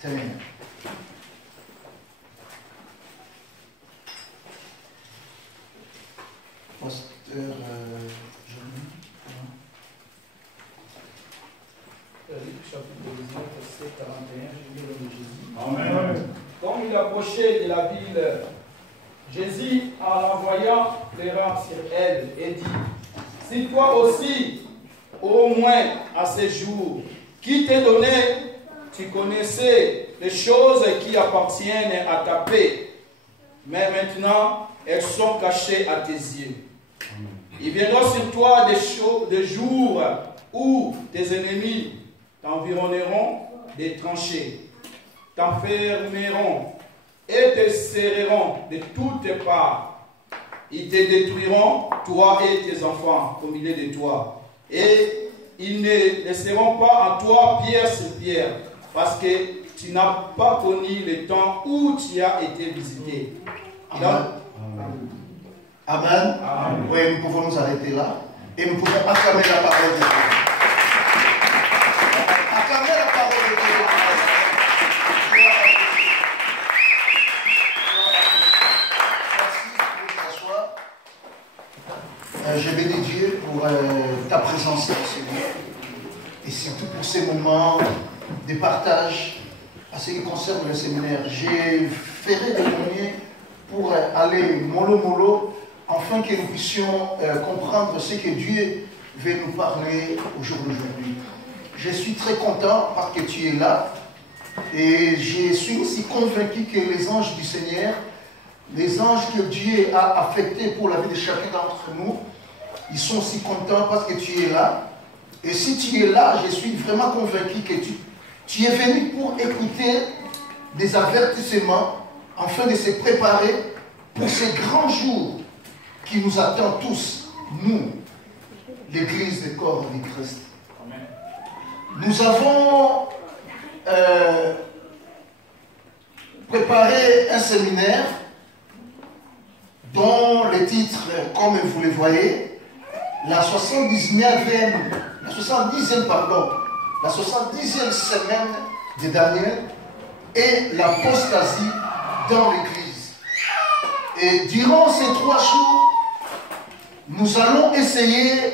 terminer. Pasteur chapitre 19, verset 41, je lis le nom de Jésus. Amen. Comme il approchait de la ville, Jésus, en envoyant les rangs sur elle, et dit, si toi aussi, au moins à ce jour, qui t'est donné, tu connaissais les choses qui appartiennent à ta paix, mais maintenant, elles sont cachées à tes yeux. Il viendra sur toi des jours où tes ennemis t'environneront des tranchées, t'enfermeront et te serreront de toutes parts. Ils te détruiront, toi et tes enfants, au milieu de toi. Et ils ne laisseront pas en toi pierre sur pierre, parce que tu n'as pas connu le temps où tu as été visité. Amen. Amen. Amen. Oui, nous pouvons nous arrêter là et nous pouvons acclamer la parole de Dieu. Acclamer la parole de Dieu. Je bénis Dieu pour ta présence, Seigneur, et surtout pour ces moments de partage à ce qui concerne le séminaire. Je ferai de mon mieux pour aller mollo, afin que nous puissions comprendre ce que Dieu veut nous parler au jour d'aujourd'hui. Je suis très content parce que tu es là, et je suis aussi convaincu que les anges du Seigneur, les anges que Dieu a affectés pour la vie de chacun d'entre nous, ils sont aussi contents parce que tu es là. Et si tu es là, je suis vraiment convaincu que tu es venu pour écouter des avertissements afin de se préparer pour ce grand jour qui nous attend tous, nous, l'Église des corps du Christ. Amen. Nous avons préparé un séminaire dont le titre, comme vous le voyez, la 70e semaine de Daniel et l'apostasie dans l'Église. Et durant ces 3 jours, nous allons essayer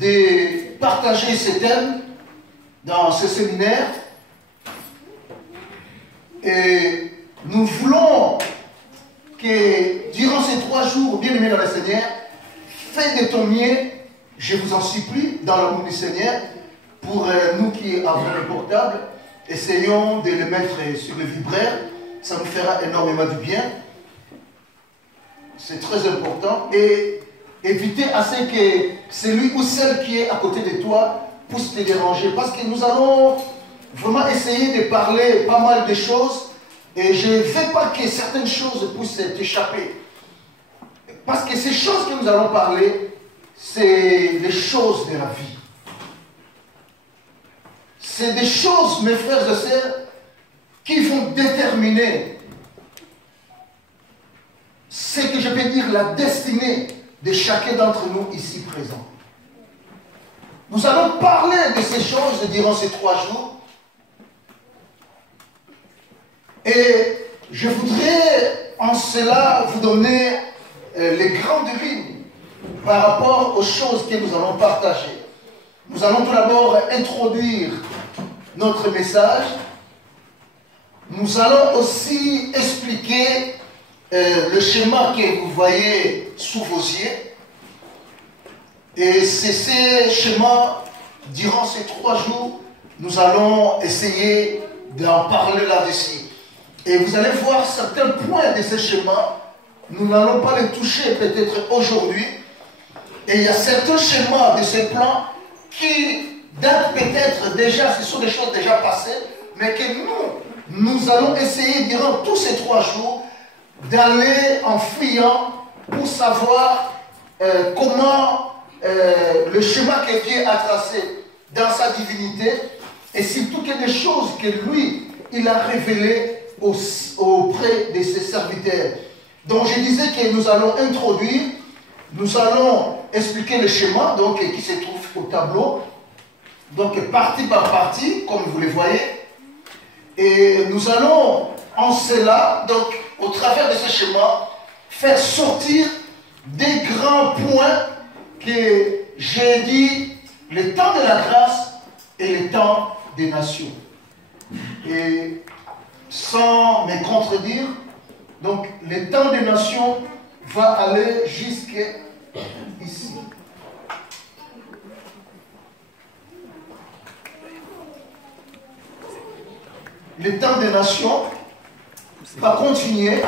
de partager ces thèmes dans ce séminaire. Et nous voulons que durant ces 3 jours, bien aimés dans le Seigneur, fais de ton mieux, je vous en supplie, dans l'amour du Seigneur, pour nous qui avons le portable, essayons de le mettre sur le vibraire, ça nous fera énormément du bien. C'est très important. Et éviter à ce que celui ou celle qui est à côté de toi puisse te déranger. Parce que nous allons vraiment essayer de parler pas mal de choses. Et je ne veux pas que certaines choses puissent t'échapper. Parce que ces choses que nous allons parler, c'est les choses de la vie. C'est des choses, mes frères et sœurs, qui vont déterminer ce que je peux dire la destinée de chacun d'entre nous ici présents. Nous allons parler de ces choses durant ces 3 jours. Et je voudrais en cela vous donner les grandes lignes par rapport aux choses que nous allons partager. Nous allons tout d'abord introduire notre message. Nous allons aussi expliquer le schéma que vous voyez sous vos yeux. Et c'est ce schéma, durant ces 3 jours, nous allons essayer d'en parler là-dessus. Et vous allez voir certains points de ce schéma. Nous n'allons pas les toucher peut-être aujourd'hui. Et il y a certains schémas de ce plan qui datent peut-être déjà, ce sont des choses déjà passées, mais que nous allons essayer durant tous ces 3 jours d'aller en fouillant pour savoir comment le schéma que Dieu a tracé dans sa divinité, et surtout qu'il y a des choses que lui, il a révélées auprès de ses serviteurs. Donc je disais que nous allons introduire, nous allons expliquer le schéma donc, qui se trouve au tableau, donc partie par partie, comme vous le voyez. Et nous allons en cela, donc au travers de ce schéma, faire sortir des grands points que j'ai dit, le temps de la grâce et le temps des nations. Et sans me contredire, donc le temps des nations va aller jusqu'ici. Le temps des nations va continuer,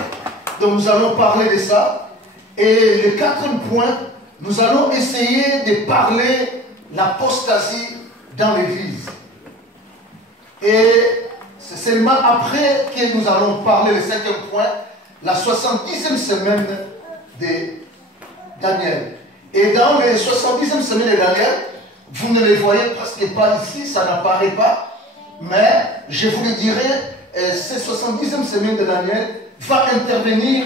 donc nous allons parler de ça. Et le quatrième point, nous allons essayer de parler l'apostasie dans l'Église. Et c'est seulement après que nous allons parler le cinquième point, la 70e semaine de Daniel. Et dans les 70e semaines de Daniel, vous ne les voyez presque pas ici, ça n'apparaît pas. Mais je vous le dirai, cette 70e semaine de Daniel va intervenir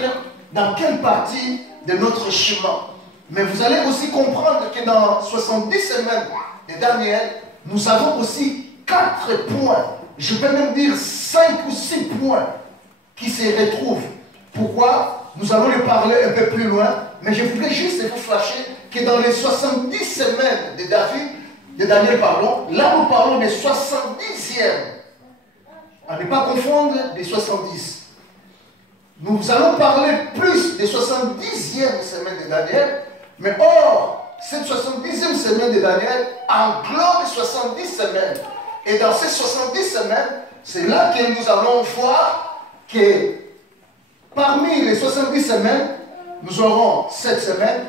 dans quelle partie de notre chemin. Mais vous allez aussi comprendre que dans 70 semaines de Daniel, nous avons aussi 4 points, je peux même dire 5 ou 6 points qui se retrouvent. Pourquoi? Nous allons les parler un peu plus loin, mais je voudrais juste vous flasher que dans les 70 semaines de Daniel, pardon, là nous parlons des 70e. À ne pas confondre des 70. Nous allons parler plus des 70e semaine de Daniel, mais or, cette 70e semaine de Daniel englobe 70 semaines. Et dans ces 70 semaines, c'est là que nous allons voir que parmi les 70 semaines, nous aurons 7 semaines,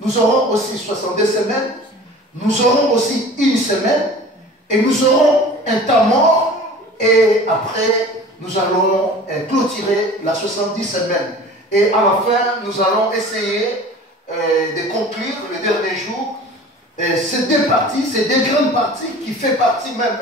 nous aurons aussi 62 semaines, nous aurons aussi une semaine, et nous aurons un temps mort, et après, nous allons clôturer la 70 semaines. Et à la fin, nous allons essayer de conclure le dernier jour ces deux parties, ces deux grandes parties qui font partie même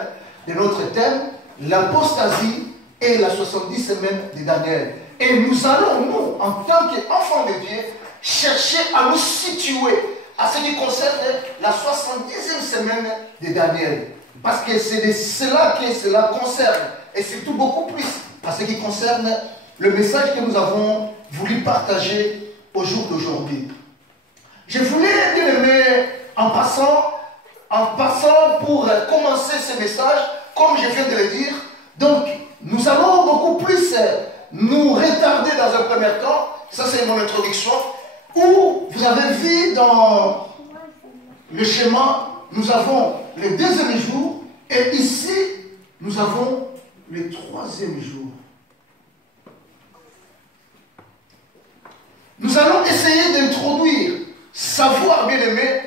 de notre thème, l'apostasie et la 70 semaines de Daniel. Et nous allons, nous, en tant qu'enfants de Dieu, chercher à nous situer à ce qui concerne la 70e semaine de Daniel. Parce que c'est de cela que cela concerne. Et surtout beaucoup plus à ce qui concerne le message que nous avons voulu partager au jour d'aujourd'hui. Je voulais, bien aimé, en passant pour commencer ce message, comme je viens de le dire, donc nous allons beaucoup plus nous retarder dans un premier temps, ça c'est mon introduction, où vous avez vu dans le schéma, nous avons le deuxième jour, et ici, nous avons le troisième jour. Nous allons essayer d'introduire, savoir bien aimé,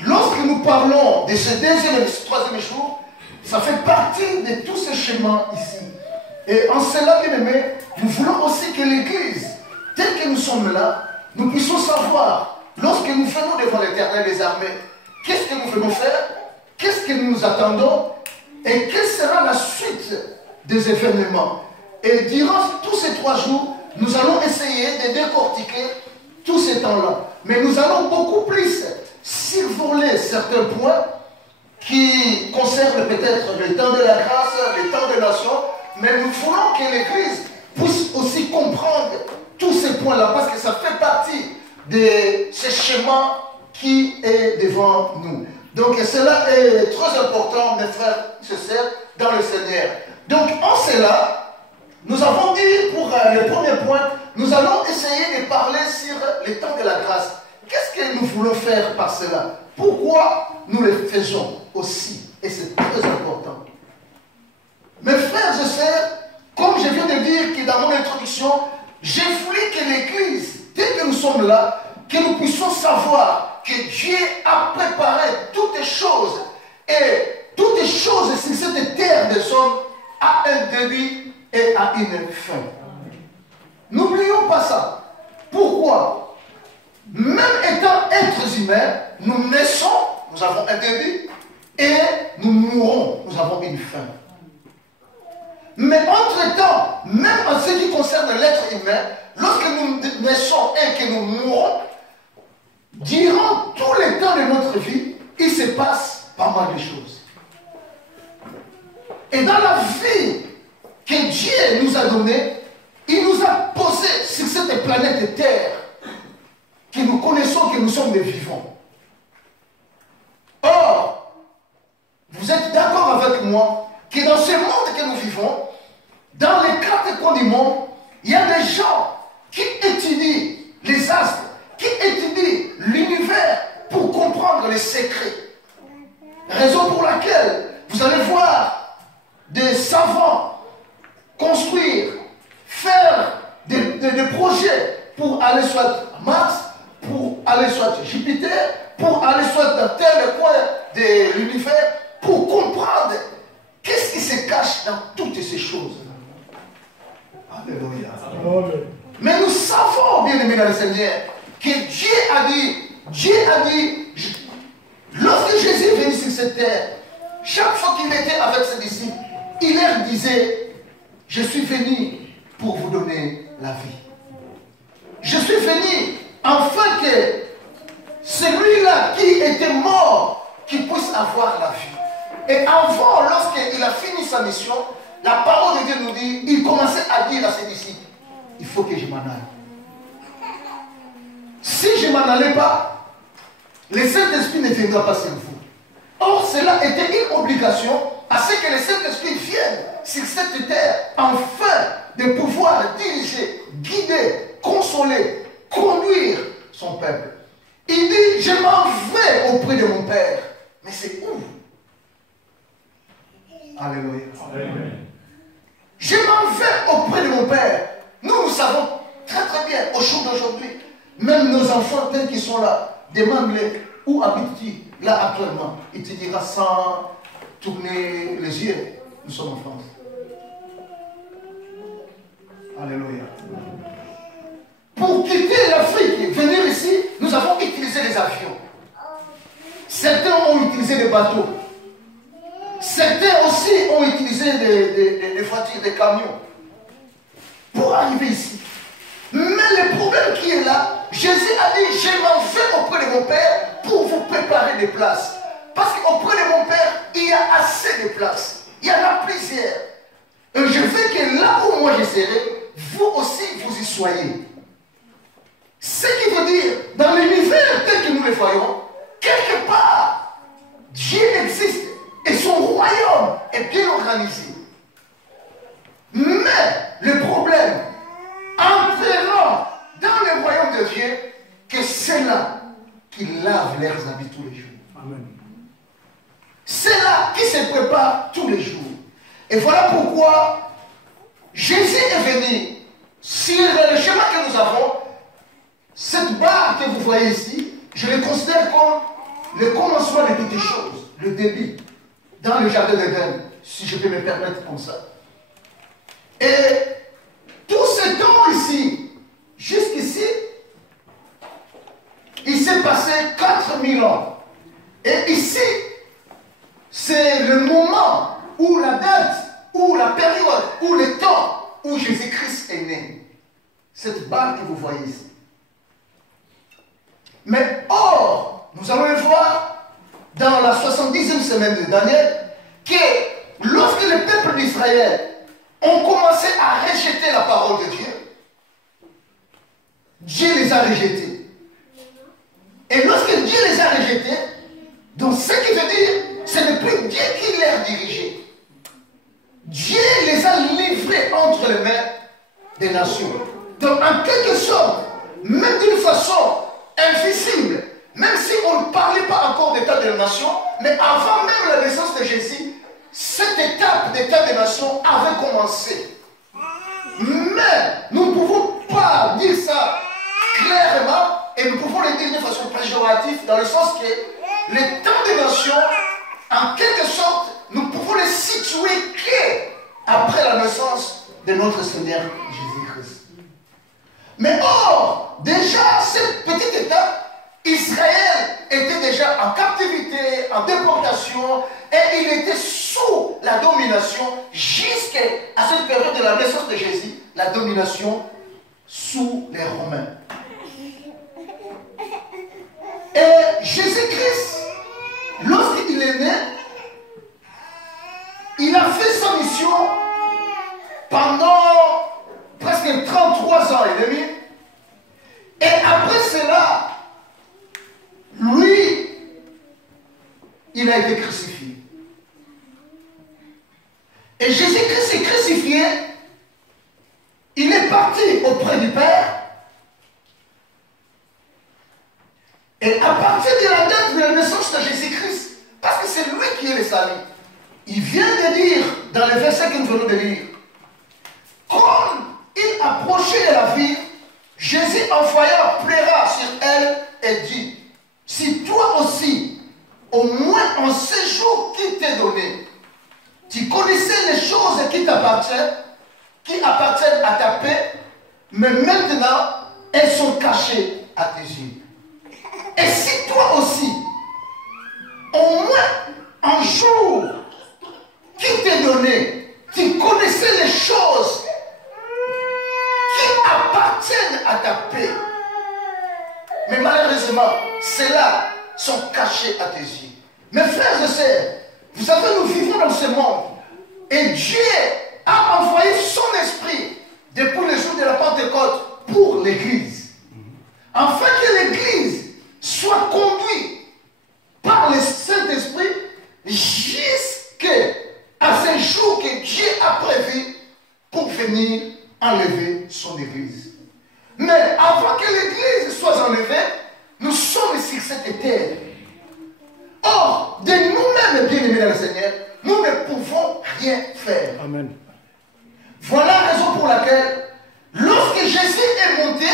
lorsque nous parlons de ce deuxième et ce troisième jour, ça fait partie de tous ces schémas ici. Et en cela, bien aimé, nous voulons aussi que l'Église, telle que nous sommes là, nous puissions savoir, lorsque nous venons devant l'Éternel des armées, qu'est-ce que nous venons faire, qu'est-ce que nous attendons, et quelle sera la suite des événements. Et durant tous ces 3 jours, nous allons essayer de décortiquer tous ces temps-là. Mais nous allons beaucoup plus survoler certains points qui concernent peut-être le temps de la grâce, le temps des nations, mais nous voulons que l'Église puisse aussi comprendre tous ces points-là, parce que ça fait partie de ce schéma qui est devant nous. Donc cela est très important, mes frères et sœurs, dans le Seigneur. Donc en cela, nous avons dit pour le premier point, nous allons essayer de parler sur le temps de la grâce. Qu'est-ce que nous voulons faire par cela? Pourquoi nous le faisons aussi? Et c'est très important. Mes frères et sœurs, comme je viens de dire que dans mon introduction, j'ai voulu que l'Église, dès que nous sommes là, que nous puissions savoir que Dieu a préparé toutes les choses. Et toutes les choses sur cette terre des hommes à un début et à une fin. N'oublions pas ça. Pourquoi? Même étant êtres humains, nous naissons, nous avons un début, et nous mourrons, nous avons une fin. Mais entre-temps, même en ce qui concerne l'être humain, lorsque nous naissons et que nous mourons, durant tous les temps de notre vie, il se passe pas mal de choses. Et dans la vie que Dieu nous a donnée, il nous a posé sur cette planète Terre, que nous connaissons que nous sommes des vivants. Or, vous êtes d'accord avec moi que dans ce monde que nous vivons, dans les quatre coins du monde, il y a des gens qui étudient les astres, qui étudient l'univers pour comprendre les secrets. Raison pour laquelle vous allez voir des savants construire, faire des projets pour aller soit à Mars, pour aller soit à Jupiter, pour aller soit dans tel coin de l'univers, pour comprendre qu'est-ce qui se cache dans toutes ces choses. Alléluia. Mais nous savons, bien aimés dans le Seigneur, que Dieu a dit, lorsque Jésus est venu sur cette terre, chaque fois qu'il était avec ses disciples, il leur disait, je suis venu pour vous donner la vie. Je suis venu afin que celui-là qui était mort, qu'il puisse avoir la vie. Et avant, lorsqu'il a fini sa mission, la parole de Dieu nous dit, il commençait à dire à ses disciples, il faut que je m'en aille. Si je ne m'en allais pas, le Saint-Esprit ne viendra pas sur vous. Or, cela était une obligation à ce que le Saint-Esprit vienne sur cette terre afin de pouvoir diriger, guider, consoler, conduire son peuple. Il dit, je m'en vais auprès de mon Père. Mais c'est où? Alléluia. Amen. Je m'en vais auprès de mon Père. Nous savons très très bien, au jour d'aujourd'hui, même nos enfants tels qu'ils sont là, demandent-les, où habitent-ils là actuellement? Il te dira sans tourner les yeux, nous sommes en France. Alléluia. Pour quitter l'Afrique, venir ici, nous avons utilisé les avions. Certains ont utilisé des bateaux. Certains aussi ont utilisé des voitures, des camions pour arriver ici. Mais le problème qui est là, Jésus a dit, je m'en vais auprès de mon Père pour vous préparer des places. Parce qu'auprès de mon Père, il y a assez de places. Il y en a plusieurs. Et je veux que là où moi je serai, vous aussi vous y soyez. Ce qui veut dire, dans l'univers tel que nous le voyons, quelque part, Dieu existe et son royaume est bien organisé. Mais le problème, entreront dans le royaume de Dieu, que c'est là qu'ils lavent leurs habits tous les jours. Amen. C'est là qu'ils se préparent tous les jours. Et voilà pourquoi Jésus est venu sur le chemin que nous avons. Cette barre que vous voyez ici, je le considère comme le commencement de toutes les choses, le début, dans le jardin d'Éden, si je peux me permettre comme ça. Et tout ce temps ici, jusqu'ici, il s'est passé 4000 ans. Et ici, c'est le moment où la date, où la période, où le temps où Jésus-Christ est né. Cette barre que vous voyez ici. Mais or, nous allons le voir dans la 70e semaine de Daniel, que lorsque le peuple d'Israël ont commencé à rejeter la parole de Dieu, Dieu les a rejetés. Et lorsque Dieu les a rejetés, donc ce qui veut dire, ce n'est plus Dieu qui les a dirigés. Dieu les a livrés entre les mains des nations. Donc en quelque sorte, même d'une façon invisible, même si on ne parlait pas encore d'état de la nation, mais avant même la naissance de Jésus, cette étape d'état de nation avait commencé. Mais nous ne pouvons pas dire ça clairement et nous pouvons le dire de façon péjorative dans le sens que les temps de nation, en quelque sorte, nous pouvons les situer qu'après la naissance de notre Seigneur Jésus-Christ. Mais or, déjà, cette petite étape, Israël était déjà en captivité, en déportation, et il était sous la domination, jusqu'à cette période de la naissance de Jésus, la domination sous les Romains. Et Jésus-Christ, lorsqu'il est né, il a fait sa a été crucifié. Et Jésus-Christ est crucifié, il est parti auprès du Père. Et à partir de la date de la naissance de Jésus-Christ, parce que c'est lui qui est le salut, il vient de dire, dans le verset que nous venons de lire, comme il approchait de la ville, Jésus envoya pleura sur elle et dit, si toi aussi, au moins en ce jour qui t'est donné, tu connaissais les choses qui t'appartiennent, qui appartiennent à ta paix, mais maintenant, elles sont cachées à tes yeux. Et si toi aussi, au moins un jour qui t'est donné, tu connaissais les choses qui appartiennent à ta paix, mais malheureusement, ceux-là sont cachés à tes yeux. Mes frères et sœurs, vous savez, nous vivons dans ce monde et Dieu a envoyé son esprit depuis le jour de la Pentecôte pour l'Église, afin que l'Église soit conduite par le Saint-Esprit jusqu'à ce jour que Dieu a prévu pour venir enlever son Église. Mais avant que l'Église soit enlevée, nous sommes sur cette terre. Or, de nous-mêmes, bien-aimés dans le Seigneur, nous ne pouvons rien faire. Amen. Voilà la raison pour laquelle, lorsque Jésus est monté,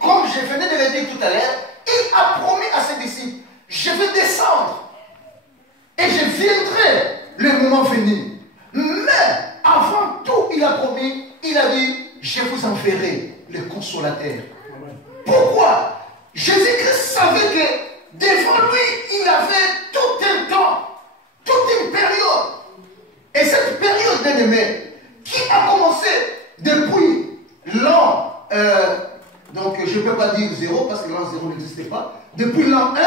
comme je venais de le dire tout à l'heure, il a promis à ses disciples, je vais descendre et je viendrai le moment venu. Mais avant tout, il a promis, il a dit, je vous enverrai le consolateur. Pourquoi? Jésus-Christ savait que devant lui, il avait tout un temps, toute une période. Et cette période, bien aimé, qui a commencé depuis l'an, donc je ne peux pas dire 0 parce que l'an 0 n'existait pas, depuis l'an 1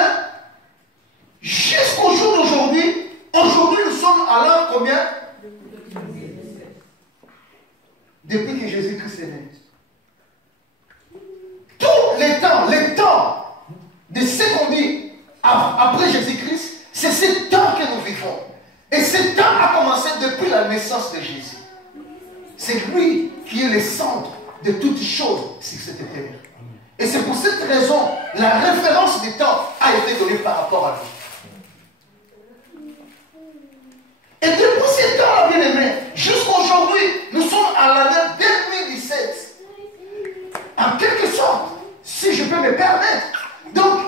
jusqu'au jour d'aujourd'hui. Aujourd'hui, nous sommes à l'an combien? Depuis que Jésus-Christ est né. Tous les temps de ce qu'on dit après Jésus-Christ, c'est ce temps que nous vivons. Et ce temps a commencé depuis la naissance de Jésus. C'est lui qui est le centre de toutes choses sur cette terre. Et c'est pour cette raison, la référence du temps a été donnée par rapport à lui. Et depuis ce temps, bien aimé, jusqu'aujourd'hui, nous sommes à l'année 2017. En quelque sorte, si je peux me permettre. Donc,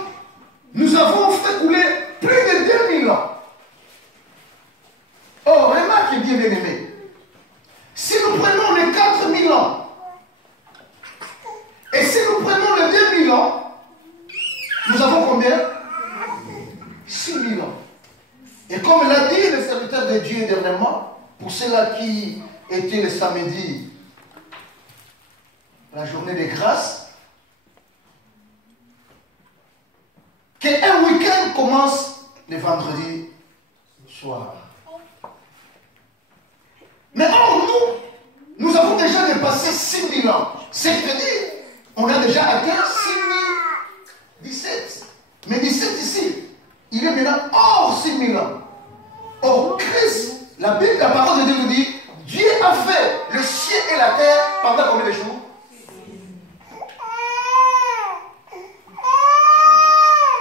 nous avons fait couler plus de 2000 ans. Oh, remarquez bien, bien aimé. Si nous prenons les 4000 ans, et si nous prenons les 2000 ans, nous avons combien? 6000 ans. Et comme l'a dit le serviteur de Dieu dernièrement, pour ceux-là qui étaient le samedi, la journée des grâces, qu'un week-end commence le vendredi soir. Mais or, nous avons déjà dépassé 6000 ans. C'est-à-dire, on a déjà atteint 6017. Mais 17 ici, il est maintenant hors 6000 ans. Or, Christ, la Bible, la parole de Dieu nous dit, Dieu a fait le ciel et la terre pendant combien de jours?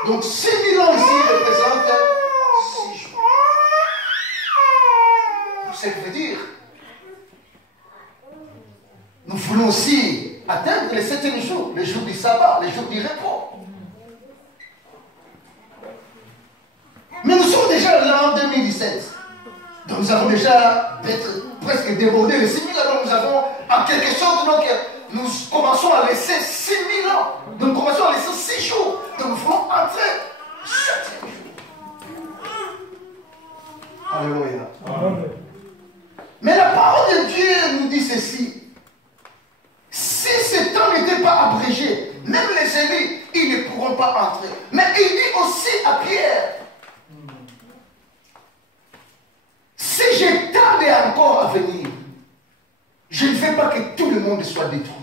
Donc 6000 ans ici représentent 6 jours. Ce que veut dire, nous voulons aussi atteindre le 7e jour, le jour du sabbat, le jour du repos. Mais nous sommes déjà là en 2017. Donc nous avons déjà presque débordé les 6000 ans. Donc nous avons en quelque sorte, donc, nous commençons à laisser 6000 ans. Donc nous commençons à laisser 6 jours. Donc nous voulons entrer au 7e jour. Alléluia. Amen. Mais la parole de Dieu nous dit ceci. Si ce temps n'était pas abrégé, même les élus, ils ne pourront pas entrer. Mais il dit aussi à Pierre, si je tarde encore à venir, je ne veux pas que tout le monde soit détruit.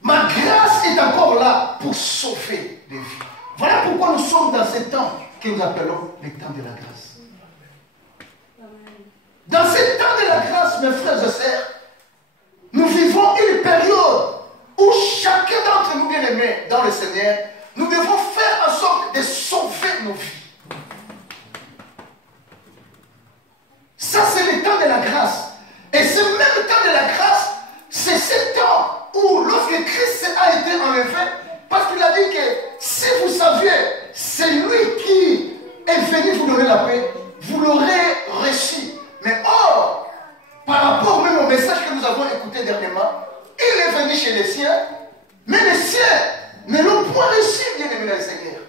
Ma grâce est encore là pour sauver des vies. Voilà pourquoi pourquoi nous sommes dans ces temps que nous appelons les temps de la grâce. Dans ces temps de la grâce, mes frères et sœurs, nous vivons une période où chacun d'entre nous, bien-aimés dans le Seigneur, nous devons faire en sorte de sauver nos vies. Ça, c'est le temps de la grâce. Et ce même temps de la grâce, c'est ce temps où, lorsque Christ a été enlevé, parce qu'il a dit que si vous saviez, c'est lui qui est venu vous donner la paix, vous l'aurez reçu. Mais or, par rapport même au message que nous avons écouté dernièrement, il est venu chez les siens, mais les siens ne l'ont point reçu, bien-aimé dans le Seigneur.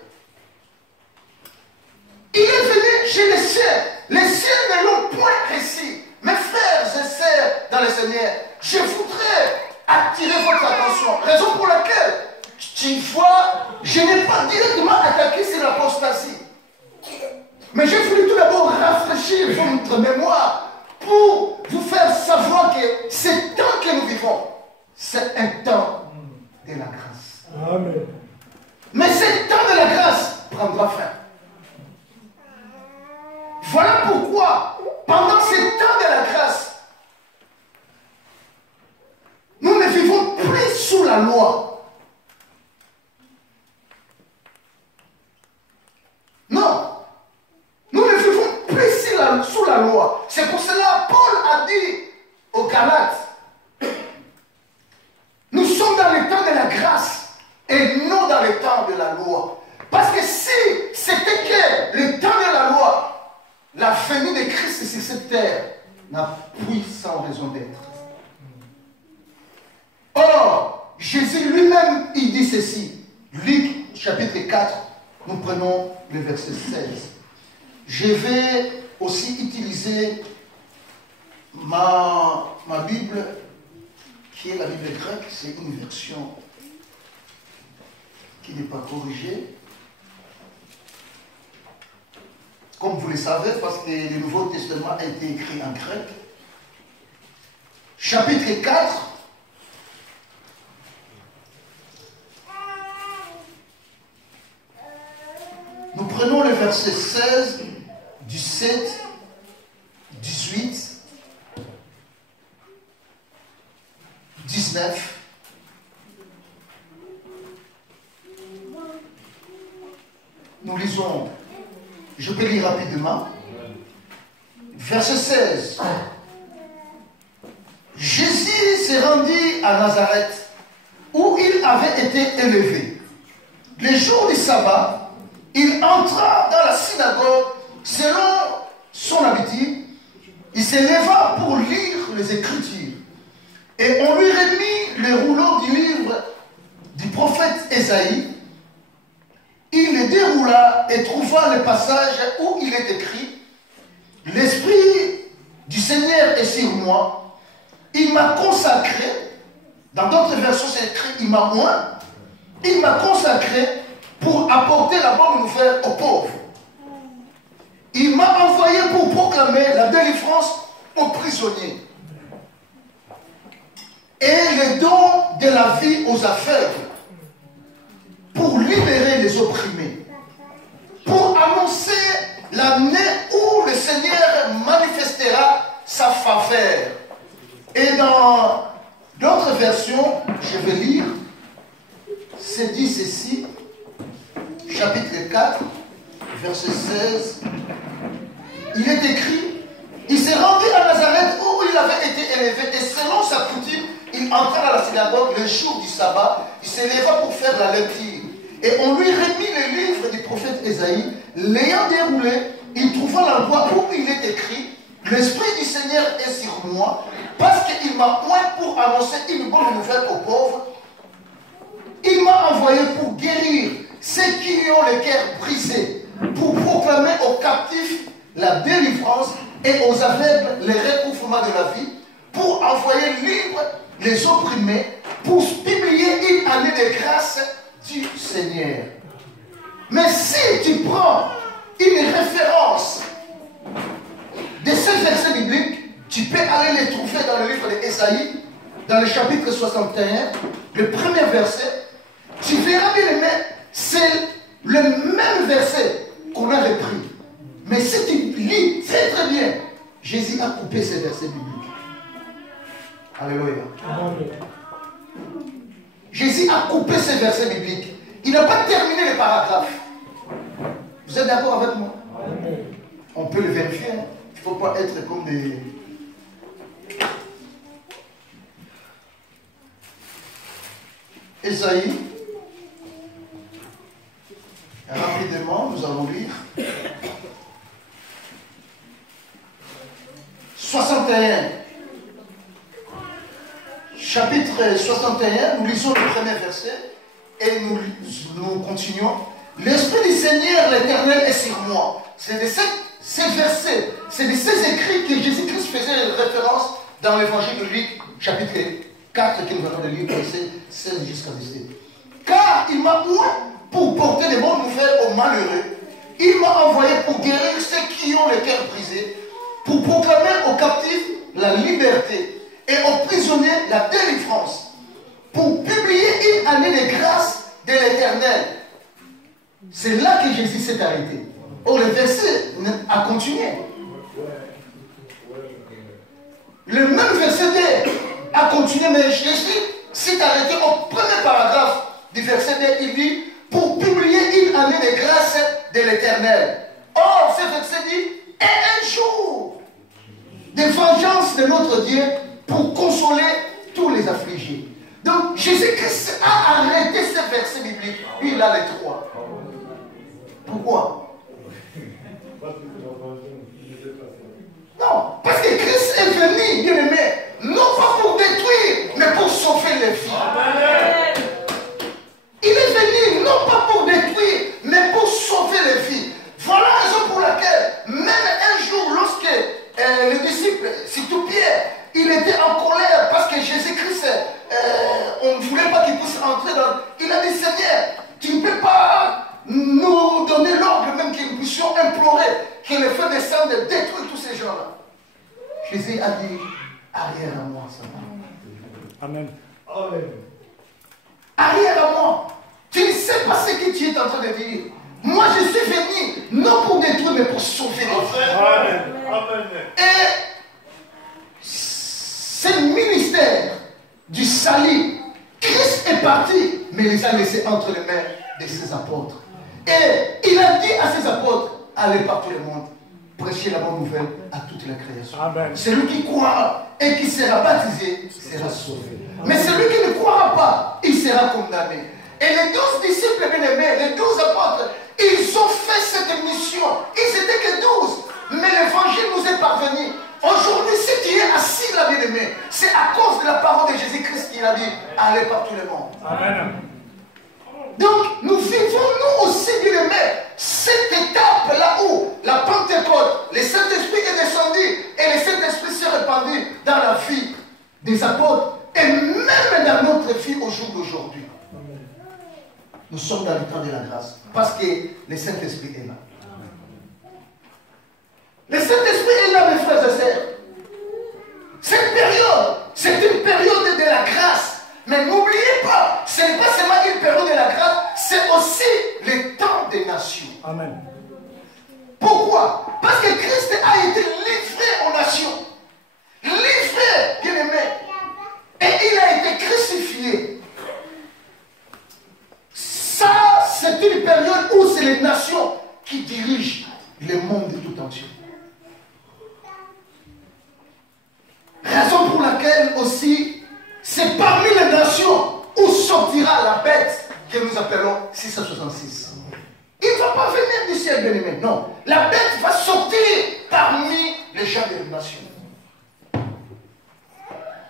Il est venu chez les siens ne l'ont point reçu. Mes frères et sœurs dans le Seigneur, je voudrais attirer votre attention. Raison pour laquelle, tu vois, je n'ai pas directement attaqué sur l'apostasie. Mais j'ai voulu tout d'abord rafraîchir votre mémoire pour vous faire savoir que ce temps que nous vivons, c'est un temps de la grâce. Amen. Mais ce temps de la grâce prendra fin. Voilà pourquoi, pendant ce temps de la grâce, nous ne vivons plus sous la loi. Non. Nous ne vivons plus sous la loi. C'est pour cela que Paul a dit aux Galates, nous sommes dans le temps de la grâce et non dans le temps de la loi. Parce que si c'était que le temps de la loi, la venue de Christ sur cette terre n'a plus sans raison d'être. Or, Jésus lui-même, il dit ceci. Luc chapitre 4, nous prenons le verset 16. Je vais aussi utiliser ma Bible, qui est la Bible grecque. C'est une version qui n'est pas corrigée. Comme vous le savez, parce que le Nouveau Testament a été écrit en grec. Chapitre 4. Nous prenons le verset 16, 17, 18, 19. Nous lisons, je peux lire rapidement. Verset 16. Jésus s'est rendu à Nazareth, où il avait été élevé. Le jour du sabbat, il entra dans la synagogue selon son habitude. Il se leva pour lire les Écritures. Et on lui remit le rouleau du livre du prophète Ésaïe. Il le déroula et trouva le passage où il est écrit « L'Esprit du Seigneur est sur moi. Il m'a consacré. » Dans d'autres versions, c'est écrit « Il m'a oint. » Il m'a consacré pour apporter la bonne nouvelle aux pauvres. Il m'a envoyé pour proclamer la délivrance aux prisonniers et le don de la vie aux aveugles, pour libérer les opprimés, pour annoncer l'année où le Seigneur manifestera sa faveur. Et dans d'autres versions, je vais lire, c'est dit ceci, chapitre 4, verset 16, il est écrit, il s'est rendu à Nazareth où il avait été élevé et selon sa coutume, il entra dans la synagogue le jour du sabbat, il se leva pour faire la lecture. Et on lui remit le livre du prophète Ésaïe, l'ayant déroulé, il trouva l'endroit où il est écrit, « L'Esprit du Seigneur est sur moi, parce qu'il m'a oint pour annoncer une bonne nouvelle aux pauvres. Il m'a envoyé pour guérir ceux qui ont le cœur brisé, pour proclamer aux captifs la délivrance et aux aveugles le recouvrement de la vie, pour envoyer libres les opprimés, pour publier une année de grâce du Seigneur. » Mais si tu prends une référence de ce verset biblique, tu peux aller les trouver dans le livre d'Ésaïe, dans le chapitre 61, le premier verset. Tu verras bien, c'est le même verset biblique. Alléluia. Amen. Jésus a coupé ces versets bibliques. Il n'a pas terminé les paragraphes. Vous êtes d'accord avec moi? Amen. On peut le vérifier. Hein. Il ne faut pas être comme des... Ésaïe. Rapidement, nous allons lire. 61. Chapitre 61, nous lisons le premier verset et nous continuons. L'Esprit du Seigneur, l'Éternel, est sur moi. C'est de ces versets, c'est de ces écrits que Jésus-Christ faisait référence dans l'évangile de Luc, chapitre 4, que nous venons de lire, verset 16 jusqu'à 17. Car il m'a oint pour porter des bonnes nouvelles aux malheureux. Il m'a envoyé pour guérir ceux qui ont le cœur brisé, pour proclamer aux captifs la liberté et aux prisonniers la délivrance, pour publier une année de grâce de l'Éternel. C'est là que Jésus s'est arrêté. Or, le verset a continué. Le même verset 2 a continué, mais Jésus s'est arrêté au premier paragraphe du verset 2. Il dit, pour publier une année de grâce de l'Éternel. Or, ce verset dit, et un jour de vengeance de notre Dieu pour consoler tous les affligés. Donc, Jésus-Christ a arrêté ce verset biblique. Il a les trois. Pourquoi? Non, parce que Christ est venu, bien aimé, non pas pour détruire, mais pour sauver les vies. Il est venu non pas pour détruire, mais pour sauver les vies. Voilà la raison pour laquelle, même un jour, lorsque le disciple, surtout Pierre, il était en colère parce que Jésus-Christ, on ne voulait pas qu'il puisse entrer dans... Il a dit, Seigneur, tu ne peux pas nous donner l'ordre même que nous puissions implorer que le feu descende et détruire tous ces gens-là. Jésus a dit, arrière à moi, ça va. Amen. Arrière à moi. Tu ne sais pas ce que tu es en train de dire. Moi, je suis venu, non pour détruire, mais pour sauver les vies. Amen. Et ce ministère du salut, Christ est parti, mais les a laissés entre les mains de ses apôtres. Et il a dit à ses apôtres, allez par tout le monde, prêcher la bonne nouvelle à toute la création. Amen. Celui qui croira et qui sera baptisé sera sauvé. Mais celui qui ne croira pas, il sera condamné. Et les 12 disciples bien-aimés, les 12 apôtres, ils ont fait cette mission. Ils n'étaient que 12. Mais l'évangile nous est parvenu. Aujourd'hui, si tu es assis là, bien-aimé, c'est à cause de la parole de Jésus-Christ qu'il a dit, allez par tout le monde. Amen. Donc, nous vivons, nous aussi, bien-aimés, cette étape là où la Pentecôte, le Saint-Esprit est descendu et le Saint-Esprit s'est répandu dans la vie des apôtres et même dans notre vie au jour d'aujourd'hui. Nous sommes dans le temps de la grâce parce que le Saint-Esprit est là. Le Saint-Esprit est là, mes frères et sœurs. Cette période, c'est une période de la grâce. Mais n'oubliez pas, ce n'est pas seulement une période de la grâce, c'est aussi le temps des nations. Amen. Pourquoi? Parce que Christ a été livré aux nations. Livré, bien-aimé. Et il a été crucifié. Ça, c'est une période où c'est les nations qui dirigent le monde tout entier. Raison pour laquelle aussi, c'est parmi les nations où sortira la bête que nous appelons 666. Il ne va pas venir du ciel, bien-aimé. Non. La bête va sortir parmi les gens des nations.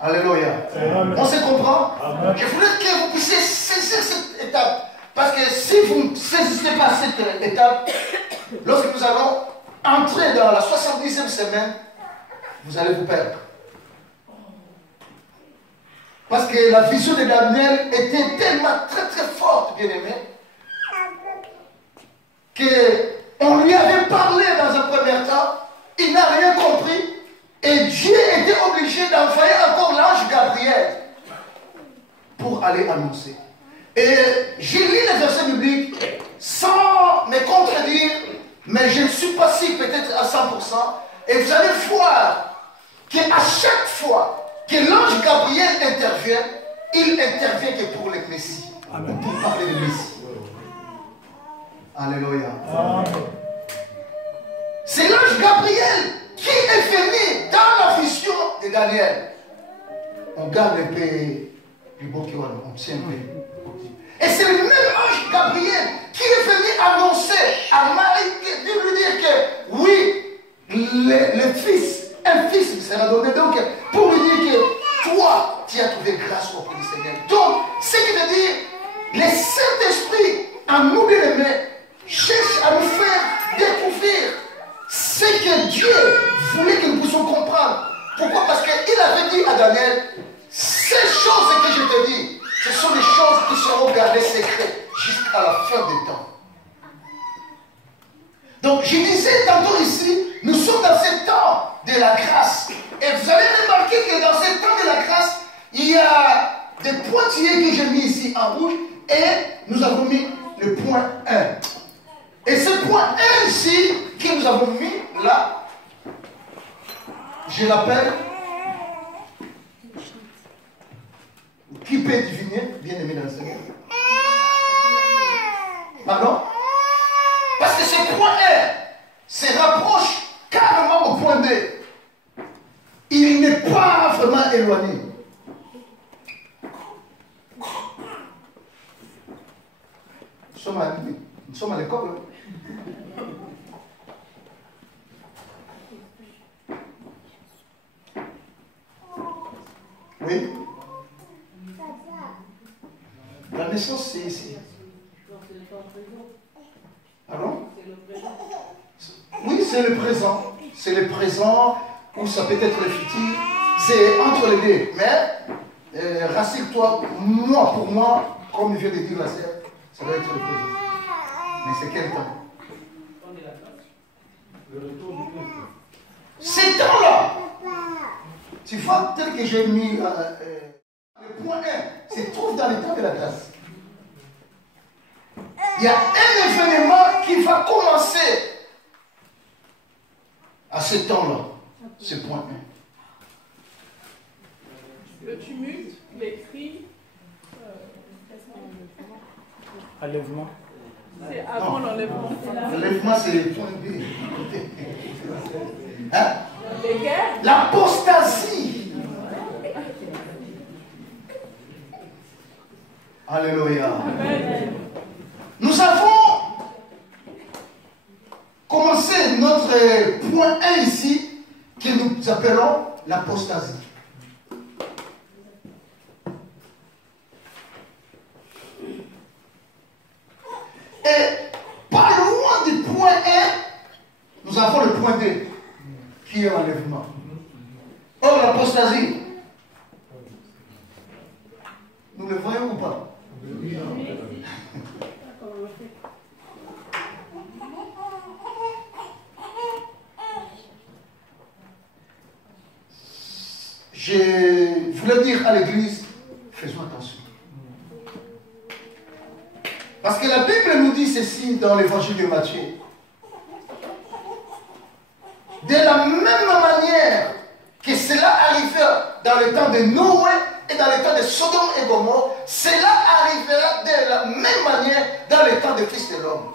Alléluia. Amen. On se comprend? Amen. Je voudrais que vous puissiez saisir cette étape. Parce que si vous ne saisissez pas cette étape, lorsque nous allons entrer dans la 70e semaine, vous allez vous perdre. Parce que la vision de Daniel était tellement très forte, bien-aimé, qu'on lui avait parlé dans un premier temps, il n'a rien compris, et Dieu était obligé d'envoyer encore l'ange Gabriel pour aller annoncer. Et j'ai lu les versets bibliques sans me contredire, mais je ne suis pas sûr peut-être à 100%, et vous allez voir qu'à chaque fois que l'ange Gabriel intervient, il intervient que pour le Messie. Amen. Pour parler de Messie. Alléluia. C'est l'ange Gabriel qui est venu dans la vision de Daniel. On garde l'épée du Bokéwan, on tient l'épée. Et c'est le même ange Gabriel qui est venu annoncer à Marie, de lui dire que oui, le fils, un fils sera donné. Donc, pour lui dire que toi, tu as trouvé grâce auprès du Seigneur. Donc, ce qui veut dire, le Saint-Esprit, en nous bien-aimés, cherche à nous faire découvrir ce que Dieu voulait que nous puissions comprendre. Pourquoi? Parce qu'il avait dit à Daniel, ces choses que je te dis, ce sont des choses qui seront gardées secrètes jusqu'à la fin des temps. Donc, je disais tantôt ici, nous sommes dans ce temps de la grâce. Et vous allez remarquer que dans ce temps de la grâce, il y a des pointillés que j'ai mis ici en rouge et nous avons mis le point 1. Et ce point 1 ici, que nous avons mis là, je l'appelle, qui peut deviner, bien aimé dans le Seigneur? Pardon? Parce que ce point 1 se rapproche carrément au point 2. Il n'est pas vraiment éloigné. Nous sommes à l'école. Oui. La naissance, c'est ici. Pardon? Oui, c'est le présent. C'est le présent, ou ça peut être le futur. C'est entre les deux. Mais, rassure-toi, pour moi, comme vient de dire la sœur, ça doit être le présent. Mais c'est quel temps? Ces temps-là, tu vois, tel que j'ai mis le point 1, se trouve dans le temps de la grâce. Il y a un événement qui va commencer à ce temps-là, ce point 1. Le tumulte, les cris, enlèvement. C'est avant l'enlèvement. L'enlèvement, c'est le point B. Hein? Les guerres. L'apostasie. Alléluia. Amen. Nous avons commencé notre point 1 ici, que nous appelons l'apostasie. Et pas loin du point 1, nous avons le point 2, qui est l'enlèvement. Or, l'apostasie, nous le voyons ou pas? Oui. Je voulais dire à l'église, faisons attention. Parce que la Bible nous dit ceci dans l'évangile de Matthieu. De la même manière que cela arriva dans le temps de Noé et dans le temps de Sodome et Gomorrhe, cela arrivera de la même manière dans le temps de Fils de l'homme.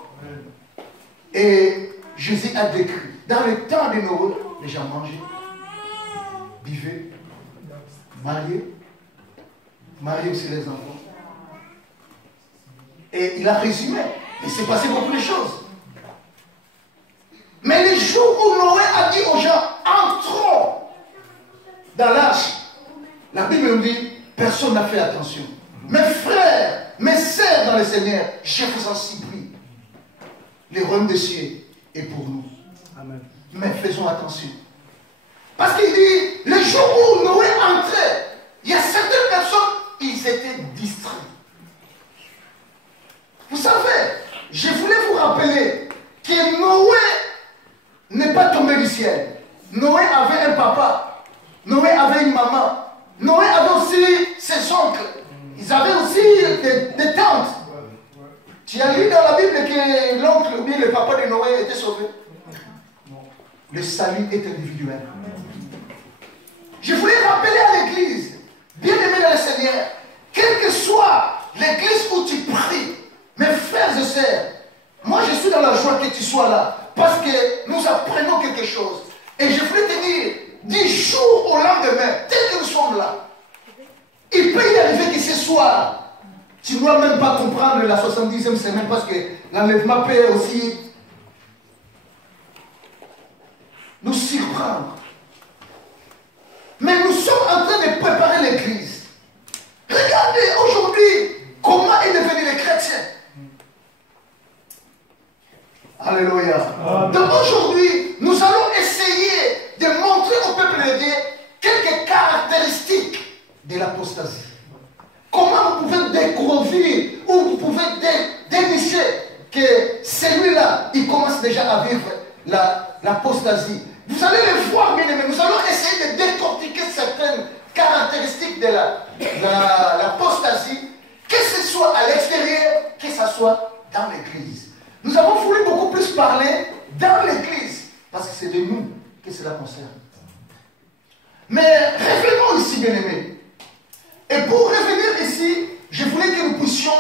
Et Jésus a décrit, dans le temps de Noé, les gens mangeaient, buvaient, mariaient aussi les enfants. Et il a résumé. Il s'est passé beaucoup de choses. Mais les jours où Noé a dit aux gens, entrons dans l'arche, la Bible nous dit, personne n'a fait attention. Mes frères, mes sœurs dans le Seigneur, je vous en supplie. Le royaume des cieux est pour nous. Amen. Mais faisons attention. Parce qu'il dit, le jour où Noé entrait, il y a certaines personnes, ils étaient distraits. Vous savez, je voulais vous rappeler que Noé n'est pas tombé du ciel. Noé avait un papa. Noé avait une maman. Noé avait aussi ses oncles. Ils avaient aussi des tantes. Tu as lu dans la Bible que l'oncle ou bien le papa de Noé était sauvé? Le salut est individuel. Je voulais rappeler à l'église, bien aimé dans le Seigneur, quelle que soit l'église où tu pries, mes frères et sœurs, moi je suis dans la joie que tu sois là, parce que nous apprenons quelque chose. Et je voulais te dire, du jour au lendemain, tel que nous sommes là, il peut y arriver que ce soir, tu ne dois même pas comprendre la 70e semaine, parce que l'enlèvement peut aussi nous surprendre. Mais nous sommes en train de préparer l'église. Regardez aujourd'hui comment est devenu les chrétiens. Alléluia. Donc aujourd'hui, nous allons essayer de montrer au peuple de Dieu quelques caractéristiques de l'apostasie. Comment vous pouvez découvrir ou vous pouvez dénicher que celui-là, il commence déjà à vivre l'apostasie. Vous allez le voir, bien aimé. Nous allons essayer de décortiquer certaines caractéristiques de l'apostasie, que ce soit à l'extérieur, que ce soit dans l'église. Nous avons voulu beaucoup plus parler dans l'église, parce que c'est de nous que cela concerne. Mais revenons ici, bien aimé. Et pour revenir ici, je voulais que nous puissions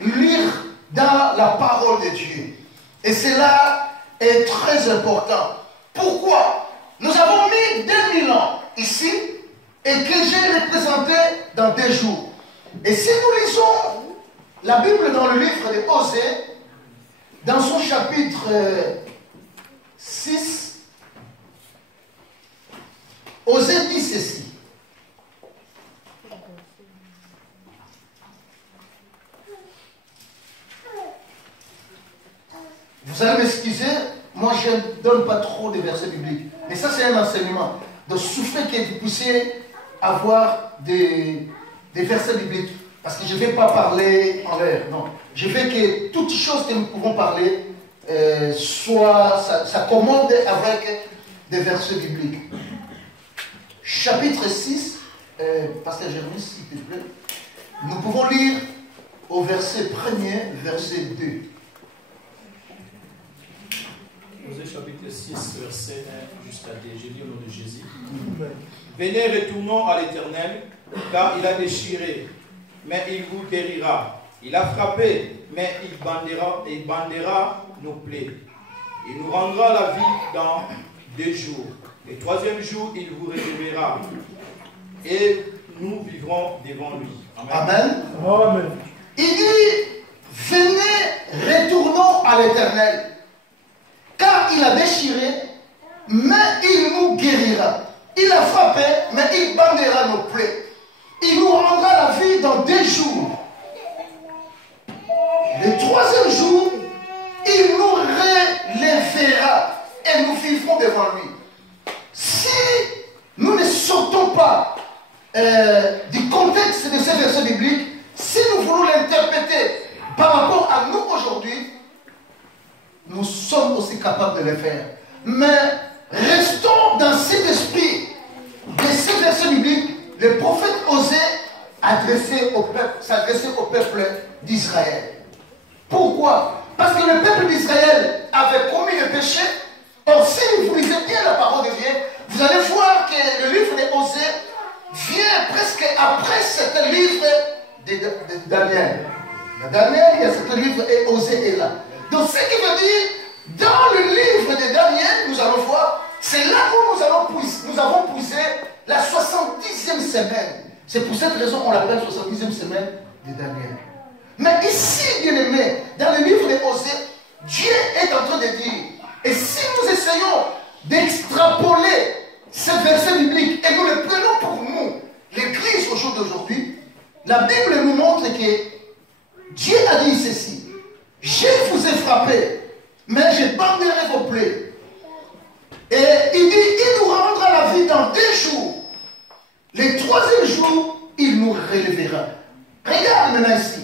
lire dans la parole de Dieu. Et cela est très important. Pourquoi? Nous avons mis 2000 ans ici et que j'ai représenté dans 2 jours. Et si nous lisons la Bible dans le livre de Osée, dans son chapitre 6, Osée dit ceci. Vous allez m'excuser, moi je ne donne pas trop de versets bibliques. Mais ça c'est un enseignement. Donc souffrez que vous puissiez avoir des versets bibliques. Parce que je ne vais pas parler en l'air. Non. Je veux que toutes choses que nous pouvons parler ça commande avec des versets bibliques. Chapitre 6, Pasteur Jérémie, s'il te plaît. Nous pouvons lire au verset 1er, verset 2. Osée chapitre 6, verset 1 jusqu'à 2. J'ai dit au nom de Jésus. Venez, retournons à l'Éternel, car il a déchiré, mais il vous guérira. Il a frappé, mais il bandera nos plaies. Il nous rendra la vie dans 2 jours. Le 3e jour, il vous réveillera. Et nous vivrons devant lui. Amen. Amen. Il dit, venez, retournons à l'Éternel. Car il a déchiré, mais il nous guérira. Il a frappé, mais il bandera nos plaies. Il nous rendra la vie dans 2 jours. Le 3e jour, il nous relèvera et nous vivrons devant lui. Si nous ne sortons pas du contexte de ces versets bibliques, si nous voulons l'interpréter par rapport à nous aujourd'hui, nous sommes aussi capables de le faire. Mais restons dans cet esprit de ces versets bibliques. Le prophète Osée s'adressait au peuple d'Israël. Pourquoi? Parce que le peuple d'Israël avait commis le péché. Or, si vous lisez bien la parole de Dieu, vous allez voir que le livre de Osée vient presque après ce livre de Daniel. Daniel, il y a ce livre et Osée est là. Donc, ce qui veut dire, dans le livre de Daniel, nous allons voir, c'est là où nous avons poussé la 70e semaine. C'est pour cette raison qu'on l'appelle 70e semaine de Daniel. Mais ici, bien aimé, dans le livre de Osée, Dieu est en train de dire, et si nous essayons d'extrapoler ce verset biblique et nous le prenons pour nous, l'Église au jour d'aujourd'hui, la Bible nous montre que Dieu a dit ceci. Je vous ai frappé, mais je banderai vos plaies. Et il dit, il nous rendra la vie dans 2 jours. Le 3e jour, il nous relèvera. Regarde maintenant ici.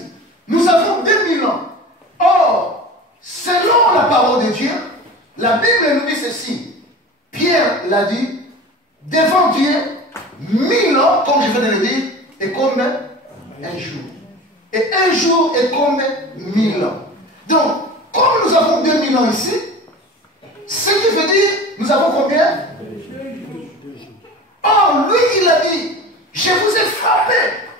Nous avons 2000 ans. Or, selon la parole de Dieu, la Bible nous dit ceci. Pierre l'a dit, devant Dieu, 1000 ans, comme je viens de le dire, est comme un jour. Et un jour est comme 1000 ans. Donc, comme nous avons 2000 ans ici, ce qui veut dire, nous avons combien? Or, lui, il je vous ai frappé,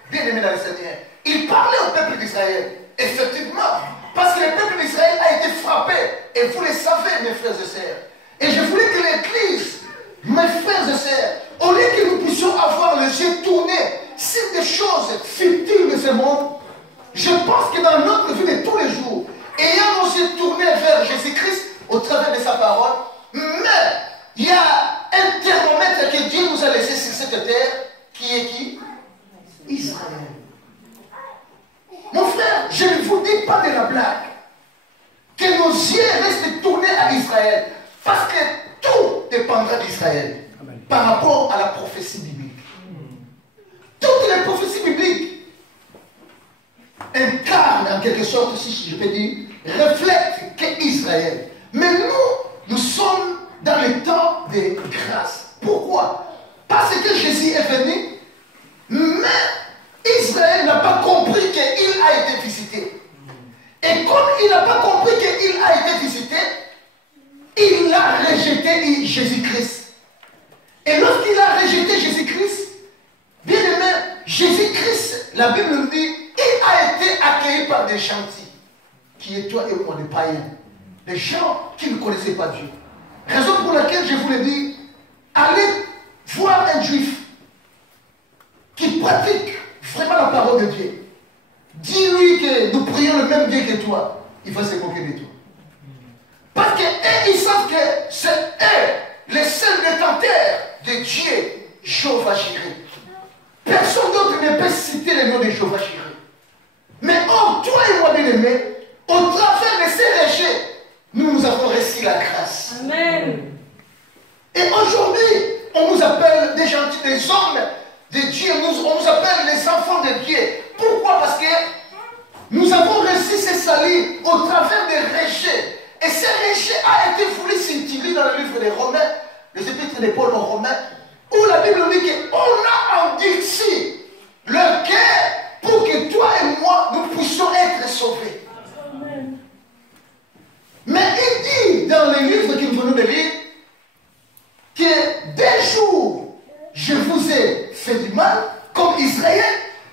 bien aimé dans le Seigneur. Il parlait au peuple d'Israël, effectivement, parce que le peuple d'Israël a été frappé, et vous le savez, mes frères et sœurs. Et je voulais que l'Église, mes frères et sœurs, au lieu que nous puissions avoir les yeux tournés sur des choses futiles de ce monde, je pense que dans notre vie de tous les jours, ayant nos yeux tournés vers Jésus-Christ au travers de sa parole, mais il y a un thermomètre que Dieu nous a laissé sur cette terre, qui est qui? Israël. Mon frère, je ne vous dis pas de la blague, que nos yeux restent tournés à Israël, parce que tout dépendra d'Israël par rapport à la prophétie biblique. Toutes les prophéties bibliques incarnent en quelque sorte, si je peux dire, reflètent qu'Israël. Mais nous sommes dans le temps de grâce. Pourquoi? Parce que Jésus est venu, mais Israël n'a pas compris qu'il a été visité. Et comme il n'a pas compris qu'il a été visité, il a rejeté Jésus-Christ. Et lorsqu'il a rejeté Jésus-Christ, bien aimé, Jésus-Christ, la Bible nous dit, il a été accueilli par des gentils, qui est toi et moi, des païens, des gens qui ne connaissaient pas Dieu. Raison pour laquelle je vous le dis, allez voir un juif qui pratique vraiment la parole de Dieu. Dis-lui que nous prions le même Dieu que toi, il va se moquer de toi. Parce qu'ils savent que c'est eux, les seuls détenteurs de Dieu, Jéhovah Jireh. Personne d'autre ne peut citer le nom de Jéhovah Jireh. Mais or, toi et moi, bien-aimés, au travers de ces réchés, nous avons reçu la grâce. Amen. Et aujourd'hui, on nous appelle des gentils, des hommes de Dieu, on nous appelle les enfants de Dieu. Pourquoi? Parce que nous avons reçu ce salut au travers des réchés. Et ce réché a été voulu s'intituler dans le livre des Romains, les épîtres de Paul aux Romains, où la Bible dit qu'on a endurci le cœur pour que toi et moi, nous puissions être sauvés. Amen. Mais il dit dans les livres que nous venons de lire que des jours, je vous ai fait du mal, comme Israël,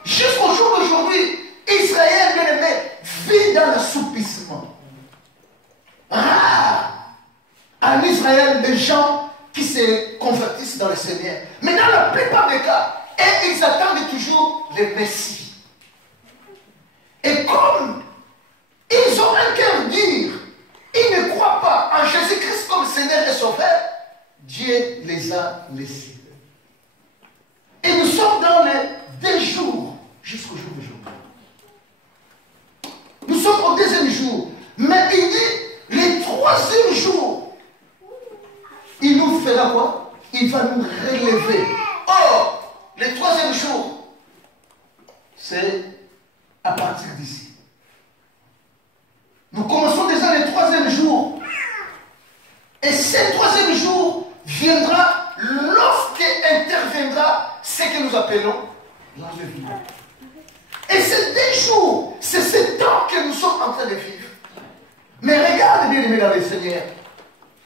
jusqu'au jour d'aujourd'hui, Israël, bien aimé, vit dans l'assoupissement. Rare en Israël des gens qui se convertissent dans le Seigneur. Mais dans la plupart des cas, ils attendent toujours le Messie. Et comme ils ont un cœur dur, ils ne croient pas en Jésus-Christ comme Seigneur et Sauveur, Dieu les a laissés. Et nous sommes dans les 2 jours jusqu'au jour d'aujourd'hui. Nous sommes au 2e jour. Mais il dit, le 3e jour, il nous fera quoi? Il va nous relever. Or, le 3e jour, c'est à partir d'ici. Nous commençons déjà le 3e jour. Et ce 3e jour viendra lorsque interviendra ce que nous appelons l'enlèvement. Et ces 2 jours, c'est ce temps que nous sommes en train de vivre. Mais regarde, bien aimé dans le Seigneur.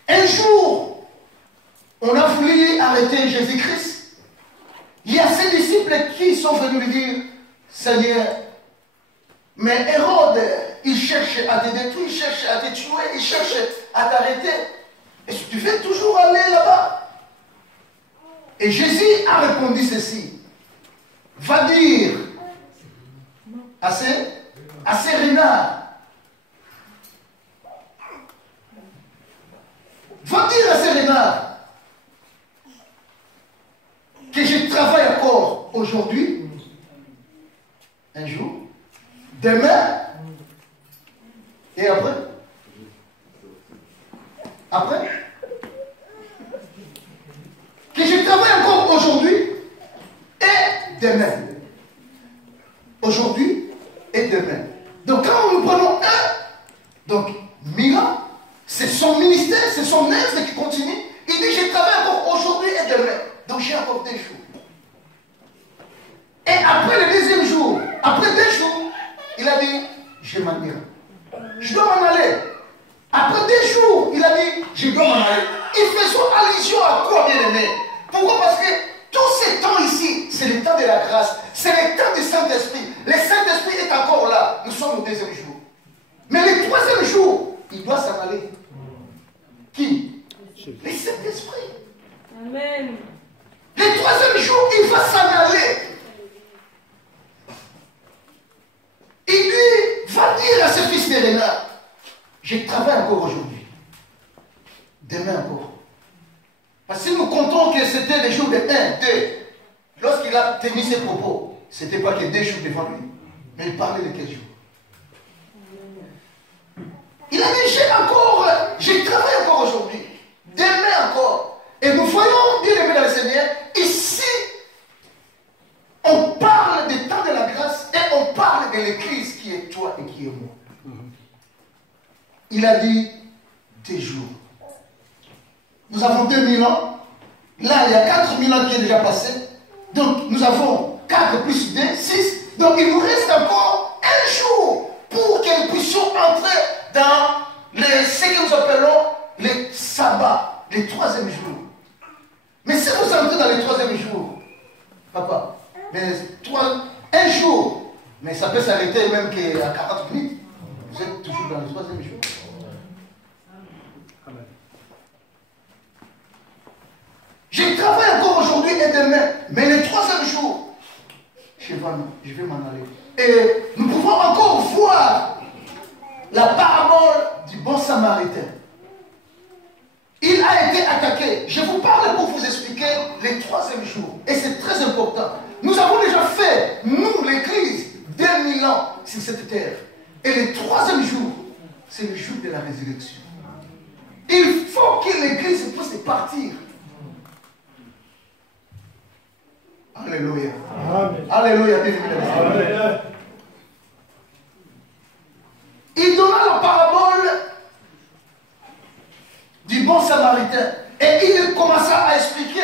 Un jour, on a voulu arrêter Jésus-Christ. Il y a ces disciples qui sont venus lui dire, Seigneur, mais Hérode, il cherche à te détruire, il cherche à te tuer, il cherche à t'arrêter. Est-ce que tu veux toujours aller là-bas? Et Jésus a répondu ceci. Va dire à ces renards, va dire à ces renards que je travaille encore aujourd'hui, un jour, demain, et après. Après, que je travaille encore aujourd'hui et demain. Aujourd'hui et demain. Donc quand nous prenons donc 1000 ans, c'est son ministère, c'est son œuvre qui continue. Il dit, je travaille encore aujourd'hui et demain. Donc j'ai encore 2 jours. Et après le 2e jour, après 2 jours, il a dit, je m'en irai. Je dois m'en aller. Après 2 jours, il a dit, je dois m'en aller. Ils faisaient allusion à quoi, bien aimé? Pourquoi? Parce que tous ces temps ici, c'est le temps de la grâce. C'est le temps du Saint-Esprit. Le Saint-Esprit est encore là. Nous sommes au deuxième jour. Mais le troisième jour, il doit s'en aller. Qui? Le Saint-Esprit. Amen. Le troisième jour, il va s'en aller. Il lui va dire à ce fils de Renard, je travaille encore aujourd'hui. Demain encore. Parce que si nous comptons que c'était les jours de 1, 2, lorsqu'il a tenu ses propos, ce n'était pas que 2 jours devant lui. Mais il parlait de quel jour? Il a dit, je travaille encore aujourd'hui. Demain encore. Et nous voyons, bien aimés dans le Seigneur, ici, on parle du temps de la grâce et on parle de l'Église qui est toi et qui est moi. Il a dit 2 jours. Nous avons 2000 ans. Là, il y a 4000 ans qui est déjà passé. Donc, nous avons 4 plus 2, 6. Donc, il nous reste encore 1 jour pour que nous puissions entrer dans ce que nous appelons les sabbats, les 3e jours. Mais si vous entrez dans les 3e jours, papa, mais 1 jour, mais ça peut s'arrêter même qu'à 40 minutes, vous êtes toujours dans le 3e jour. Je travaille encore aujourd'hui et demain, mais le 3e jour, je vais m'en aller. Et nous pouvons encore voir la parabole du bon samaritain. Il a été attaqué. Je vous parle pour vous expliquer le 3e jour. Et c'est très important. Nous avons déjà fait, nous, l'Église, 2000 ans sur cette terre. Et le 3e jour, c'est le jour de la résurrection. Il faut que l'Église puisse partir. Alléluia. Amen. Alléluia. Amen. Il donna la parabole du bon samaritain. Et il commença à expliquer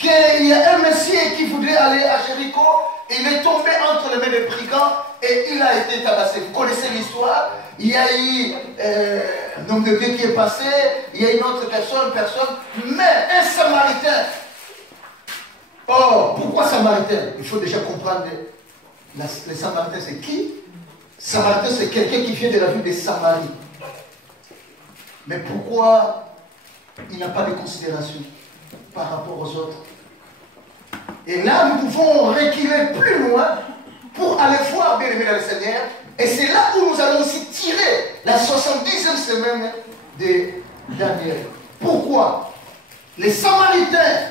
qu'il y a un Messie qui voudrait aller à Jéricho. Il est tombé entre les mains des brigands et il a été tabassé. Vous connaissez l'histoire. Il y a eu un homme de Dieu qui est passé. Il y a une autre personne. Mais un samaritain. Oh, pourquoi samaritain? Il faut déjà comprendre. Les samaritains, c'est qui? Samaritain, c'est quelqu'un qui vient de la ville de Samarie. Mais pourquoi il n'a pas de considération par rapport aux autres? Et là, nous pouvons reculer plus loin pour aller voir, bien aimé dans le Seigneur. Et c'est là où nous allons aussi tirer la 70e semaine de Daniel. Pourquoi? Les Samaritains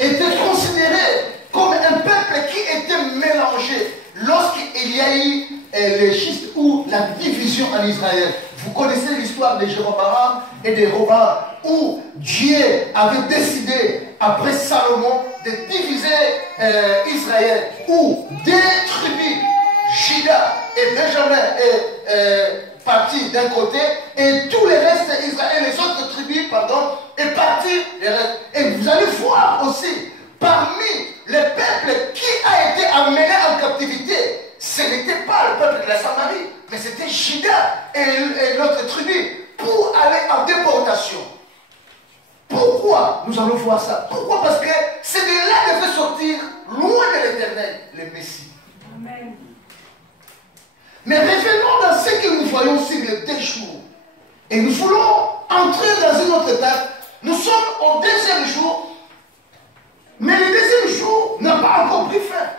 étaient considérés comme un peuple qui était mélangé lorsqu'il y a eu le schisme ou la division en Israël. Vous connaissez l'histoire de Jéroboam et de Roboam, où Dieu avait décidé, après Salomon, de diviser Israël, où 2 tribus, Juda et Benjamin, est parti d'un côté, et tout le reste d'Israël, les autres tribus, est parti le reste. Et vous allez voir aussi, parmi les peuples qui a été amené en captivité, ce n'était pas le peuple de la Samarie, mais c'était Juda et l'autre tribu pour aller en déportation. Pourquoi nous allons voir ça? Pourquoi? Parce que c'est de là que devait sortir, loin de l'Éternel, le Messie. Amen. Mais revenons dans ce que nous voyons sur les 2 jours. Et nous voulons entrer dans une autre étape. Nous sommes au 2e jour, mais le 2e jour n'a pas encore pris fin.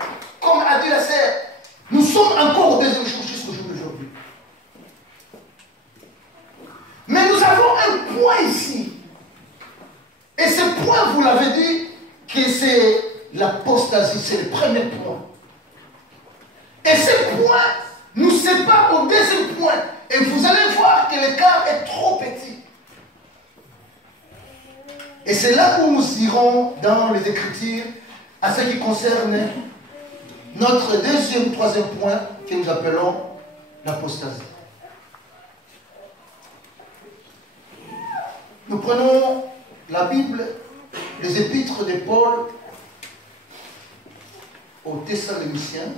Comme a dit la sœur, nous sommes encore au 2e jour jusqu'au jour d'aujourd'hui. Mais nous avons un point ici. Et ce point, vous l'avez dit, que c'est l'apostasie, c'est le premier point. Et ce point nous sépare au 2e point. Et vous allez voir que l'écart est trop petit. Et c'est là où nous irons dans les Écritures à ce qui concerne notre 2e, 3e point que nous appelons l'apostasie. Nous prenons la Bible, les épîtres de Paul aux Thessaloniciens.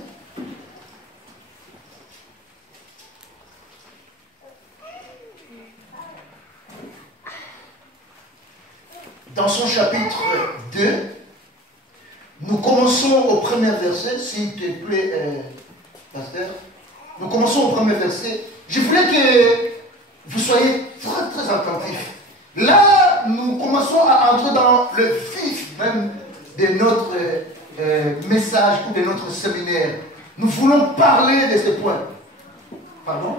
Dans son chapitre 2, Nous commençons au premier verset, s'il te plaît, pasteur. Nous commençons au premier verset. Je voulais que vous soyez très très attentifs. Là, nous commençons à entrer dans le vif même de notre message ou de notre séminaire. Nous voulons parler de ce point. Pardon?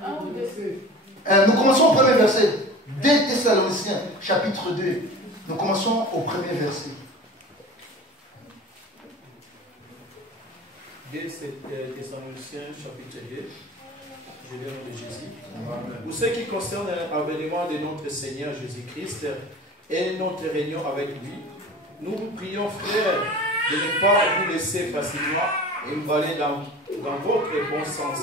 Nous commençons au premier verset. 2 Thessaloniciens, chapitre 2. Nous commençons au premier verset. 2 Thessaloniciens, chapitre 2. Je vais de Jésus. Pour ce qui concerne l'avènement de notre Seigneur Jésus-Christ et notre réunion avec lui, nous vous prions, frères, de ne pas vous laisser facilement emballer dans votre bon sens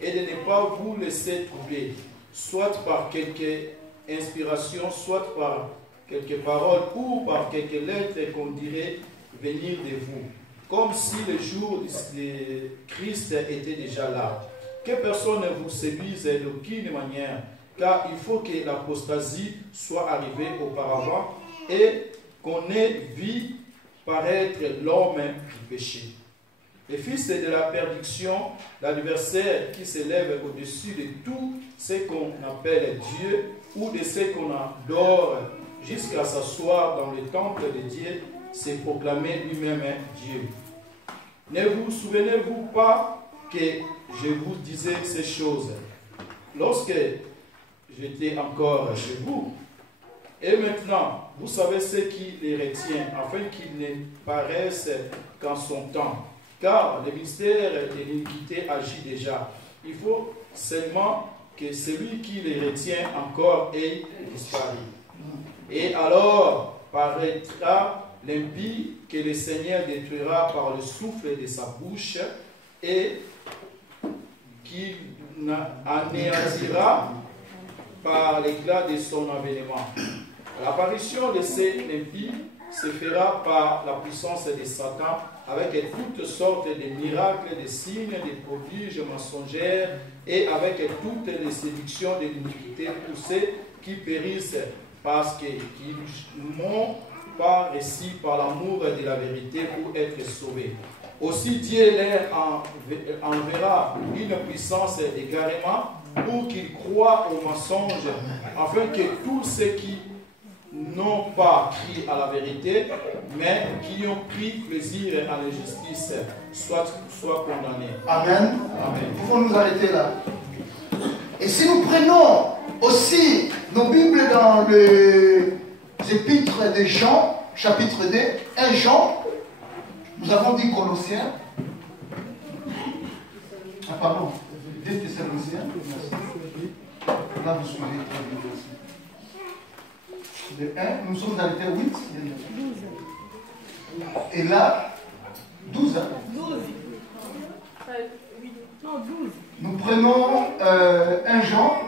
et de ne pas vous laisser troubler, soit par quelque inspiration, soit par quelques paroles ou par quelques lettres qu'on dirait venir de vous, comme si le jour de Christ était déjà là. Que personne ne vous séduise d'aucune manière, car il faut que l'apostasie soit arrivée auparavant et qu'on ait vu paraître l'homme du péché. Le fils de la perdition, l'adversaire qui s'élève au-dessus de tout ce qu'on appelle Dieu ou de ce qu'on adore, jusqu'à s'asseoir dans le temple de Dieu, s'est proclamé lui-même Dieu. Ne vous souvenez-vous pas que je vous disais ces choses lorsque j'étais encore chez vous? Et maintenant, vous savez ce qui les retient, afin qu'ils ne paraissent qu'en son temps. Car le mystère de l'iniquité agit déjà. Il faut seulement que celui qui les retient encore ait disparu. Et alors paraîtra l'impie que le Seigneur détruira par le souffle de sa bouche et qui anéantira par l'éclat de son avènement. L'apparition de ces impies se fera par la puissance de Satan, avec toutes sortes de miracles, de signes, de prodiges mensongers, et avec toutes les séductions de l'iniquité pour ceux qui périssent, parce qu'ils n'ont pas réussi par l'amour de la vérité pour être sauvés. Aussi Dieu leur enverra une puissance d'égarement pour qu'ils croient aux mensonges, afin que tous ceux qui n'ont pas crié à la vérité, mais qui ont pris plaisir à l'injustice, soient condamnés. Amen. Amen. Nous pouvons nous arrêter là. Et si nous prenons aussi nos Bibles dans les épîtres de Jean, chapitre 2, 1 Jean, nous avons dit Colossiens. Ah pardon, 2 Thessaloniciens. Là vous suivez très bien aussi. De 1, nous sommes arrêtés à 8. Et là, 12. 12. Non, 12. Nous prenons 1 Jean,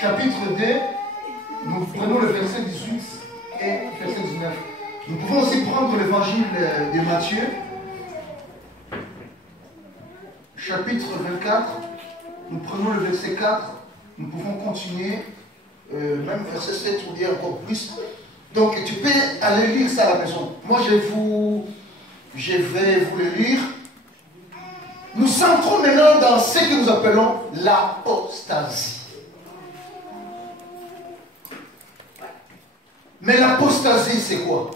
chapitre 2, nous prenons le verset 18 et verset 19. Nous pouvons aussi prendre l'évangile de Matthieu, chapitre 24, nous prenons le verset 4, nous pouvons continuer, même verset 7 ou dire encore plus. Donc tu peux aller lire ça à la maison. Moi je vais vous le lire. Nous entrons maintenant dans ce que nous appelons l'apostasie. Mais l'apostasie, c'est quoi?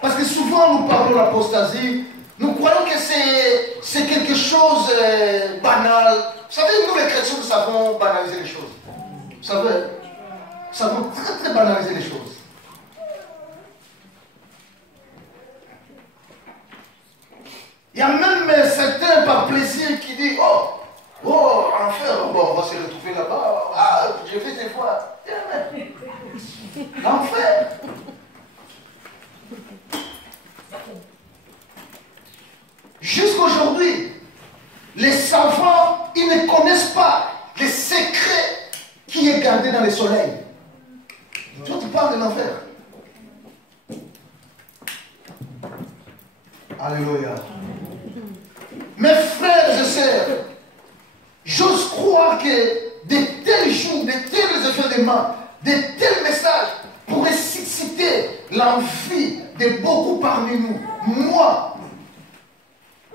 Parce que souvent nous parlons de l'apostasie, nous croyons que c'est quelque chose de banal. Vous savez, nous les chrétiens, nous savons banaliser les choses. Vous savez, nous savons très très banaliser les choses. Il y a même certains par plaisir qui disent oh, enfer, bon, on va se retrouver là-bas. Ah, je vais des fois. L'enfer. Jusqu'aujourd'hui, les savants, ils ne connaissent pas les secrets qui est gardé dans le soleil. Toi, tu parles de l'enfer. Alléluia. Mes frères et sœurs, j'ose croire que de tels jours, de tels événements, de tels messages l'envie de beaucoup parmi nous. Moi,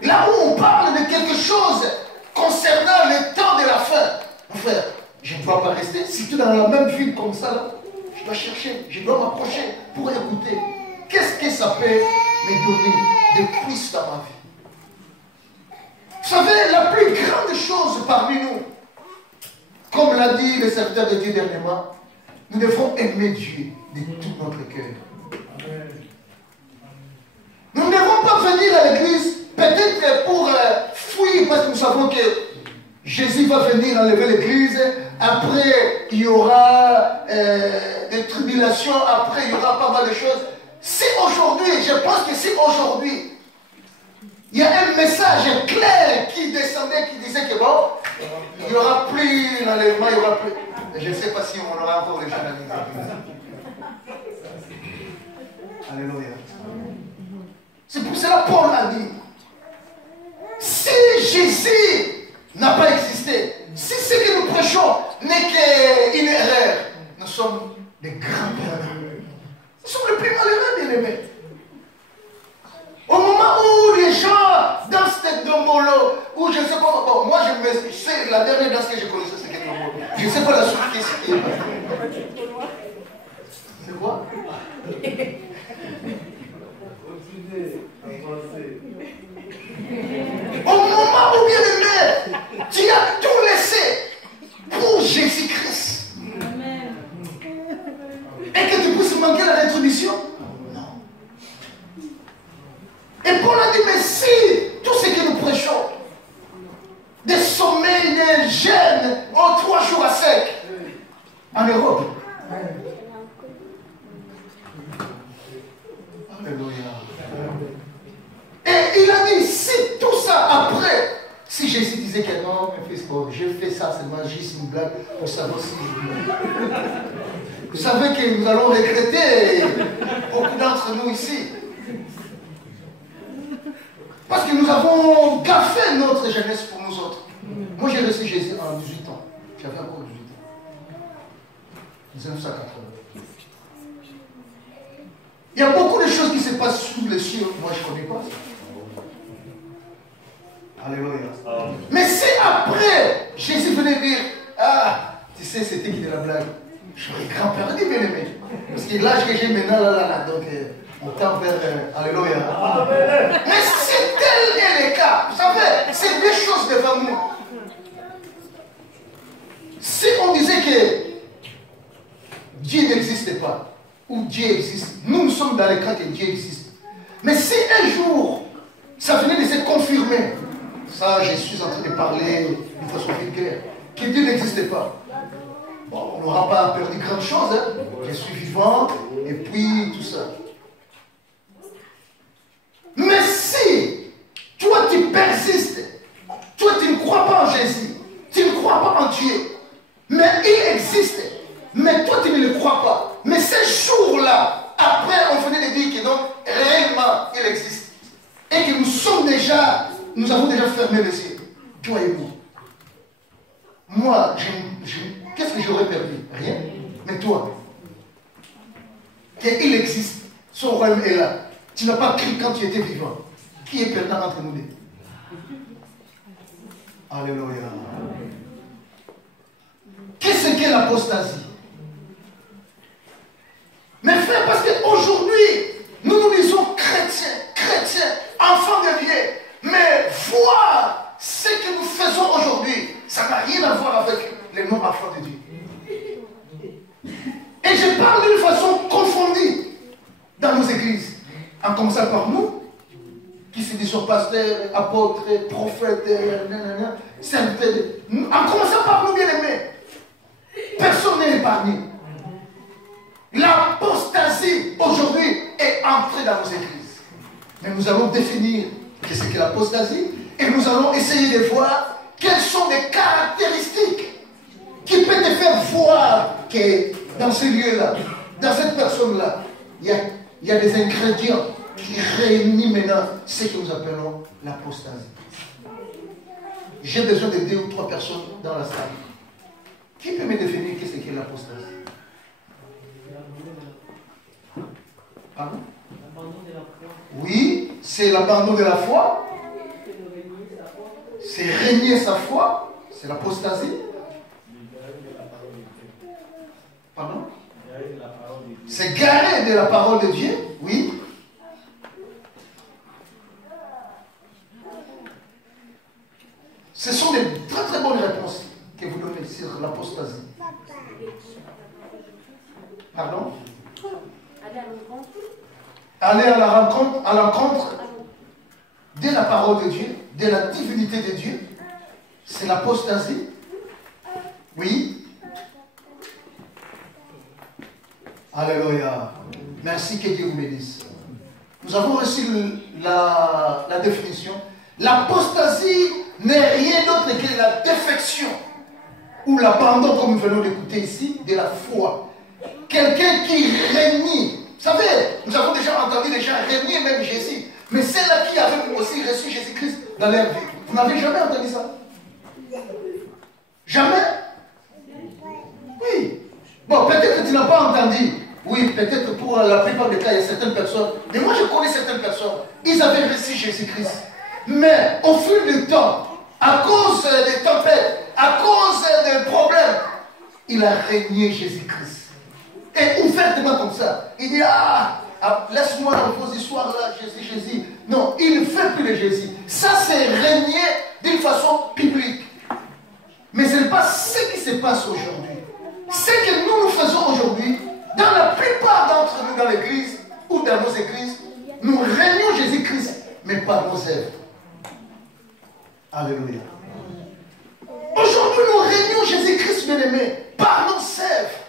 là où on parle de quelque chose concernant le temps de la fin, mon frère, je ne dois pas rester. Si tu es dans la même ville comme ça, là, je dois chercher, je dois m'approcher pour écouter. Qu'est-ce que ça peut me donner de plus dans ma vie? Vous savez, la plus grande chose parmi nous, comme l'a dit le serviteur de Dieu dernièrement, nous devons aimer Dieu de tout notre cœur. Nous ne devons pas venir à l'église peut-être pour fuir, parce que nous savons que Jésus va venir enlever l'église. Après, il y aura des tribulations. Après, il y aura pas mal de choses. Si aujourd'hui, je pense que si aujourd'hui, il y a un message clair qui descendait, qui disait que bon, il n'y aura plus l'enlèvement, il n'y aura plus. Je ne sais pas si on aura encore les gens dans l'église. Alléluia. C'est pour cela que Paul a dit, si Jésus n'a pas existé, si ce que nous prêchons n'est qu'une erreur, nous sommes des grands perdants. Nous sommes les plus malheureux, bien aimés. Au moment où les gens dansent des dombolo, ou je ne sais pas, bon, moi je sais, la dernière danse que je connaissais, c'est quel dombolo. Je ne sais pas la suite qui est. C'est quoi? Au moment où, bien aimé, tu as tout laissé pour Jésus-Christ. Et que tu puisses manquer la rétribution? Non. Et Paul a dit, mais si tout ce que nous prêchons, des sommeils, des jeûnes, en 3 jours à sec, en Europe. Alléluia. Et il a dit, si tout ça après, si Jésus disait que non, je fais ça, c'est juste une blague pour savoir si vous savez que nous allons regretter beaucoup d'entre nous ici. Parce que nous avons gaffé notre jeunesse pour nous autres. Moi j'ai reçu Jésus en 18 ans. J'avais encore 18 ans. 1980. Il y a beaucoup de choses qui se passent sous les cieux. Moi je ne connais pas ça. Alléluia. Mais si après, Jésus venait dire, ah, tu sais, c'était qui de la blague? J'aurais grand-peur dit, bien aimé. Parce que l'âge que j'ai maintenant, là, donc, on tend vers, alléluia. Mais si tel est le cas, vous savez, c'est deux choses devant nous. Si on disait que Dieu n'existe pas, ou Dieu existe, nous sommes dans le cas que Dieu existe. Mais si un jour, ça venait de se confirmer, ça, je suis en train de parler d'une façon très claire, que Dieu n'existe pas. Bon, on n'aura pas perdu grand chose, hein. Je suis vivant, et puis tout ça. Mais si toi tu persistes, toi tu ne crois pas en Jésus, tu ne crois pas en Dieu, mais il existe, mais toi tu ne le crois pas. Mais ces jours-là, après on venait de dire que donc réellement il existe, et que nous avons déjà fermé les yeux, toi et moi. Moi, qu'est-ce que j'aurais perdu? Rien. Mais toi, qu'il existe, son royaume est là. Tu n'as pas crié quand tu étais vivant. Qui est perdant entre nous deux? Alléluia. Qu'est-ce qu'est l'apostasie? Mes frères, parce qu'aujourd'hui, nous nous disons chrétiens, enfants de Dieu. Mais voir ce que nous faisons aujourd'hui, ça n'a rien à voir avec les non-enfants de Dieu. Et je parle d'une façon confondue dans nos églises. En commençant par nous, qui se disons pasteurs, apôtres, prophètes, serviteurs. En commençant par nous, bien-aimés. Personne n'est épargné. L'apostasie aujourd'hui est entrée dans nos églises. Mais nous allons définir ce qu'est l'apostasie et nous allons essayer de voir quelles sont les caractéristiques qui peuvent te faire voir que dans ce lieu-là, dans cette personne-là, il y a des ingrédients qui réunissent maintenant ce que nous appelons l'apostasie. J'ai besoin de 2 ou 3 personnes dans la salle. Qui peut me définir qu'est-ce qu'est l'apostasie? c'est l'abandon de la foi. C'est régner sa foi. C'est l'apostasie. Pardon? C'est garer de la parole de Dieu. Oui. Ce sont des très très bonnes réponses que vous donnez sur l'apostasie. Pardon? Aller à l'encontre de la parole de Dieu, de la divinité de Dieu. C'est l'apostasie. Oui. Alléluia. Merci, que Dieu vous bénisse. Nous avons reçu la définition. L'apostasie n'est rien d'autre que la défection ou l'abandon, comme nous venons d'écouter ici, de la foi. Quelqu'un qui renie. Vous savez, nous avons déjà entendu les gens renier même Jésus. Mais ceux-là qui avaient aussi reçu Jésus-Christ dans leur vie. Vous n'avez jamais entendu ça? Jamais? Oui. Bon, peut-être que tu n'as pas entendu. Oui, peut-être pour la plupart des cas, il y a certaines personnes. Mais moi, je connais certaines personnes. Ils avaient reçu Jésus-Christ. Mais au fil du temps, à cause des tempêtes, à cause des problèmes, il a régné Jésus-Christ. Et ouvertement comme ça. Il dit, laisse-moi dans vos histoires là, Jésus. Non, il ne fait plus de Jésus. Ça, c'est régner d'une façon publique. Mais ce n'est pas ce qui se passe aujourd'hui. Ce que nous faisons aujourd'hui, dans la plupart d'entre nous dans l'église ou dans nos églises, nous régnons Jésus-Christ, mais par nos œuvres. Alléluia. Aujourd'hui, nous régnons Jésus-Christ, bien-aimé, par nos œuvres.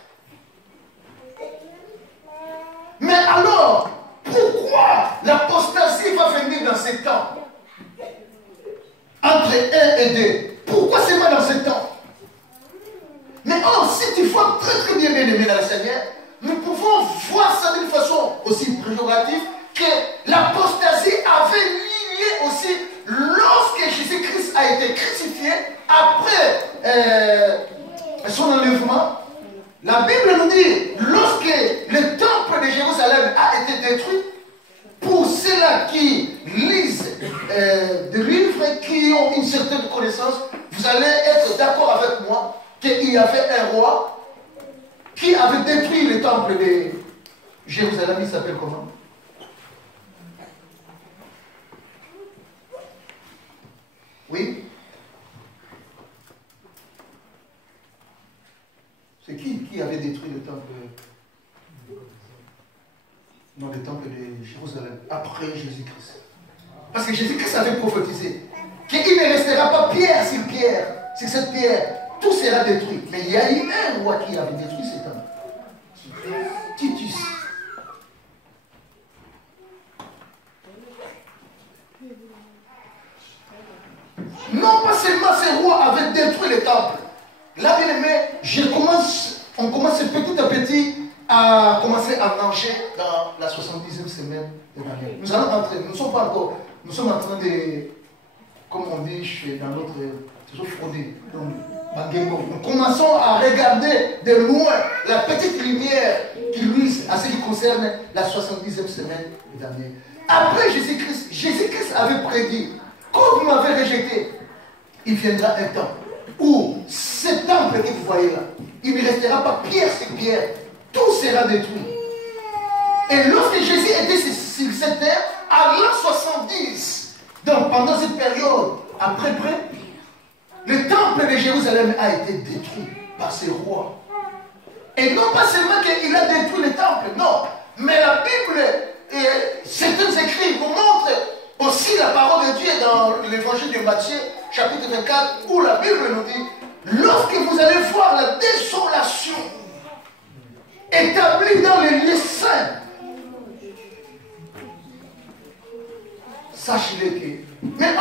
Mais alors, pourquoi l'apostasie va venir dans ces temps? Entre 1 et 2. Pourquoi c'est pas dans ces temps? Mais si tu vois très très bien aimé dans le Seigneur, nous pouvons voir ça d'une façon aussi péjorative que l'apostasie avait lié aussi lorsque Jésus-Christ a été crucifié après son enlèvement. La Bible nous dit, lorsque le temple de Jérusalem a été détruit, pour ceux-là qui lisent des livres, qui ont une certaine connaissance, vous allez être d'accord avec moi qu'il y avait un roi qui avait détruit le temple de Jérusalem. Il s'appelle comment? Oui? C'est qui avait détruit le temple? Non, le temple de Jérusalem, après Jésus-Christ. Parce que Jésus-Christ avait prophétisé qu'il ne restera pas pierre sur pierre, sur cette pierre. Tout sera détruit. Mais il y a eu un roi qui avait détruit ce temple. Titus. Non pas seulement ce roi avait détruit le temple. Là, bien aimé, on commence petit à petit à commencer à manger dans la 70e semaine de l'année. Nous allons entrer, nous ne sommes pas encore, nous sommes en train de, comme on dit dans notre, toujours frauder. Donc, nous commençons à regarder de loin la petite lumière qui luise à ce qui concerne la 70e semaine de l'année. Après Jésus-Christ, Jésus-Christ avait prédit, quand vous m'avez rejeté, il viendra un temps où ce temple que vous voyez là, il ne restera pas pierre sur pierre, tout sera détruit. Et lorsque Jésus était sur cette terre, à l'an 70, donc pendant cette période, après, le temple de Jérusalem a été détruit par ces rois. Et non pas seulement qu'il a détruit le temple, non, mais la Bible, certains écrits vous montrent aussi la parole de Dieu dans l'évangile de Matthieu, chapitre 24, où la Bible nous dit, lorsque vous allez voir la désolation établie dans les lieux saints, sachez-le que... Mais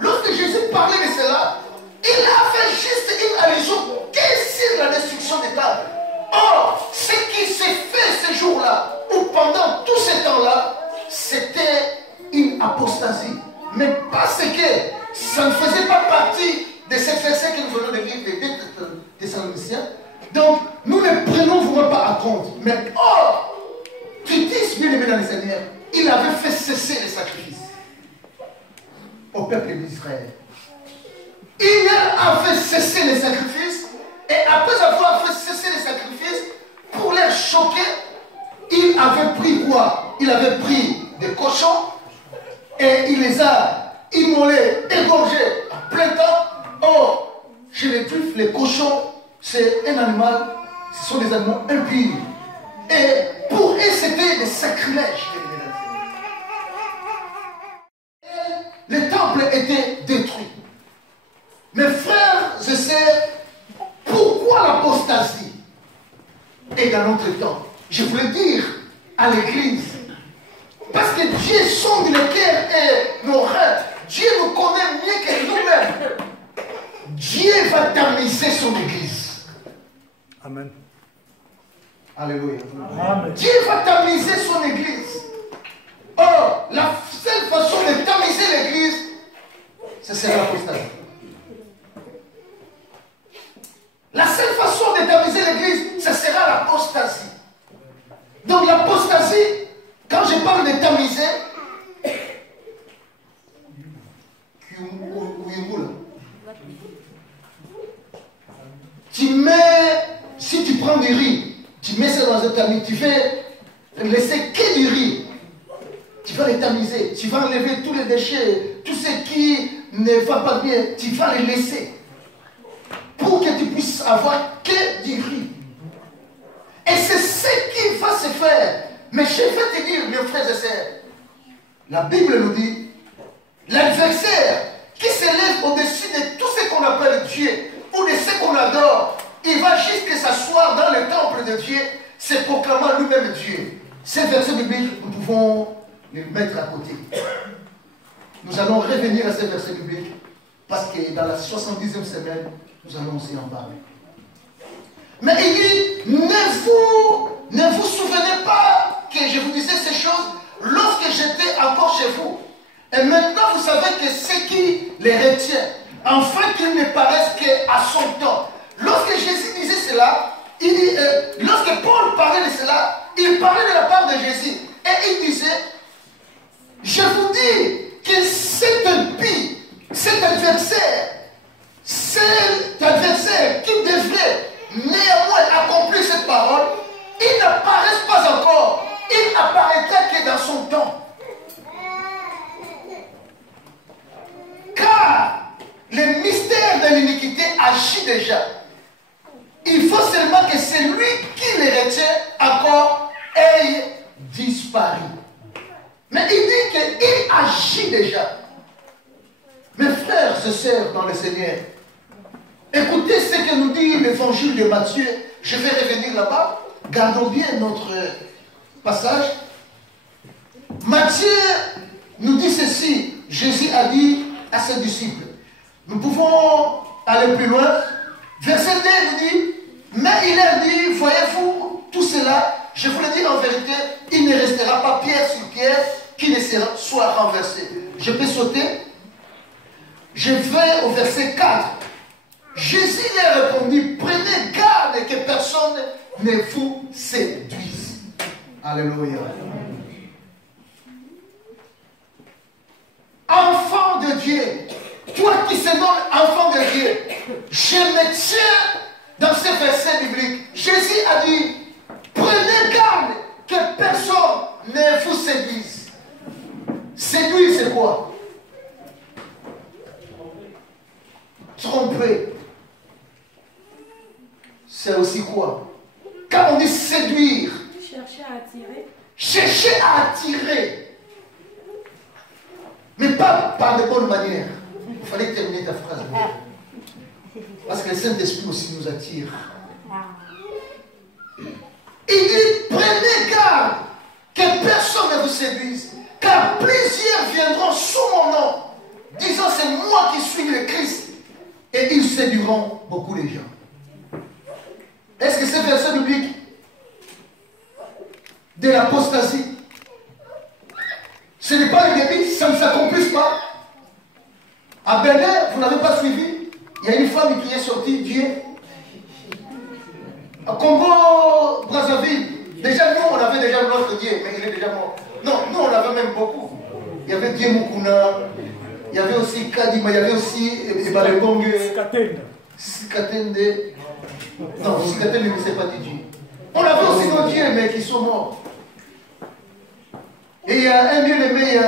lorsque Jésus parlait de cela, il a fait juste une allusion sur la destruction des tables. Or, ce qui s'est fait ce jour-là, ou pendant tout ce temps-là, c'était une apostasie. Mais parce que ça ne faisait pas partie de ces versets que nous venons de lire des Thessaloniciens. Donc, nous ne prenons vraiment pas à compte. Mais Titus, bien aimé dans les Seigneurs, il avait fait cesser les sacrifices. Il a fait cesser les sacrifices. Et après avoir fait cesser les sacrifices, pour les choquer, il avait pris quoi? Il avait pris des cochons et il les a immolés, égorgés à plein temps. Or, chez les Juifs, les cochons, c'est un animal, ce sont des animaux impurs. Et pour eux, c'était des sacrilèges. Et le temple était détruit. Mes frères et sœurs, pourquoi l'apostasie? Et dans notre temps, je voulais dire à l'église, parce que Dieu sonde le cœur et nos rêves. Dieu nous connaît mieux que nous-mêmes. Dieu va tamiser son église. Amen. Alléluia. Amen. Dieu va tamiser son église. Or, la seule façon de tamiser l'église, ce sera l'apostasie. La seule façon de tamiser l'église, ce sera l'apostasie. Donc l'apostasie, quand je parle de tamiser, tu mets, si tu prends du riz, tu mets ça dans un tamis, tu fais laisser que du riz. Tu vas les tamiser, tu vas enlever tous les déchets, tout ce qui ne va pas bien, tu vas les laisser. Pour que tu puisses avoir que du riz. Et c'est ce qui va se faire. Mais je vais te dire, mes frères et sœurs, la Bible nous dit, l'adversaire qui s'élève au-dessus de tout ce qu'on appelle Dieu, ou de ce qu'on adore, il va jusqu'à s'asseoir dans le temple de Dieu, se proclamant lui-même Dieu. Ces versets bibliques, nous pouvons les mettre à côté. Nous allons revenir à ces versets bibliques, parce que dans la 70e semaine, nous allons aussi en parler. Mais il dit, ne vous souvenez pas que je vous disais ces choses lorsque j'étais encore chez vous. Et maintenant, vous savez que ce qui les retient, afin qu'ils ne paraissent qu'à son temps. Lorsque Jésus disait cela, il dit, lorsque Paul parlait de cela, il parlait de la part de Jésus. Et il disait, je vous dis que cet impie, cet adversaire qui devrait néanmoins accomplir cette parole, il n'apparaît pas encore. Il n'apparaîtra que dans son temps. Car le mystère de l'iniquité agit déjà. Il faut seulement que celui qui les retient encore ait disparu. Mais il dit qu'il agit déjà. Mes frères et sœurs dans le Seigneur, écoutez ce que nous dit l'évangile de Matthieu. Je vais revenir là-bas. Gardons bien notre passage. Matthieu nous dit ceci. Jésus a dit à ses disciples. Nous pouvons aller plus loin. Verset 2 nous dit, mais il a dit, voyez-vous tout cela, je vous le dis en vérité, il ne restera pas pierre sur pierre qui ne soit renversé. Je peux sauter. Je vais au verset 4. Jésus leur répondit, prenez garde que personne ne vous séduise. Alléluia. Enfant de Dieu, toi qui se nommes enfant de Dieu, je me tiens dans ces versets bibliques. Jésus a dit, prenez garde que personne ne vous séduise. Séduire, c'est quoi? Tromper. C'est aussi quoi? Quand on dit séduire, Chercher à attirer. Chercher à attirer. Mais pas par de bonnes manières. Il fallait terminer ta phrase. Parce que le Saint-Esprit aussi nous attire. Il dit, prenez garde que personne ne vous séduise. Car plusieurs viendront sous mon nom, disant c'est moi qui suis le Christ. Et ils séduiront beaucoup de gens. Est-ce que c'est verset biblique de l'apostasie? Ce n'est pas le début, ça ne s'accomplisse pas. À Bénin, vous n'avez pas suivi, il y a une femme qui est sortie, Dieu. À Congo, Brazzaville, déjà nous, on avait déjà notre Dieu, mais il est déjà mort. Non, nous, on avait même beaucoup. Il y avait Dieu Mukuna, il y avait aussi Kadima, il y avait aussi Balebongue, Skatenda. Sikatende. Non, Sikatende ne sait pas DJ. On avait aussi nos dieux, mais qui sont morts. Et il y a un bien-aimé,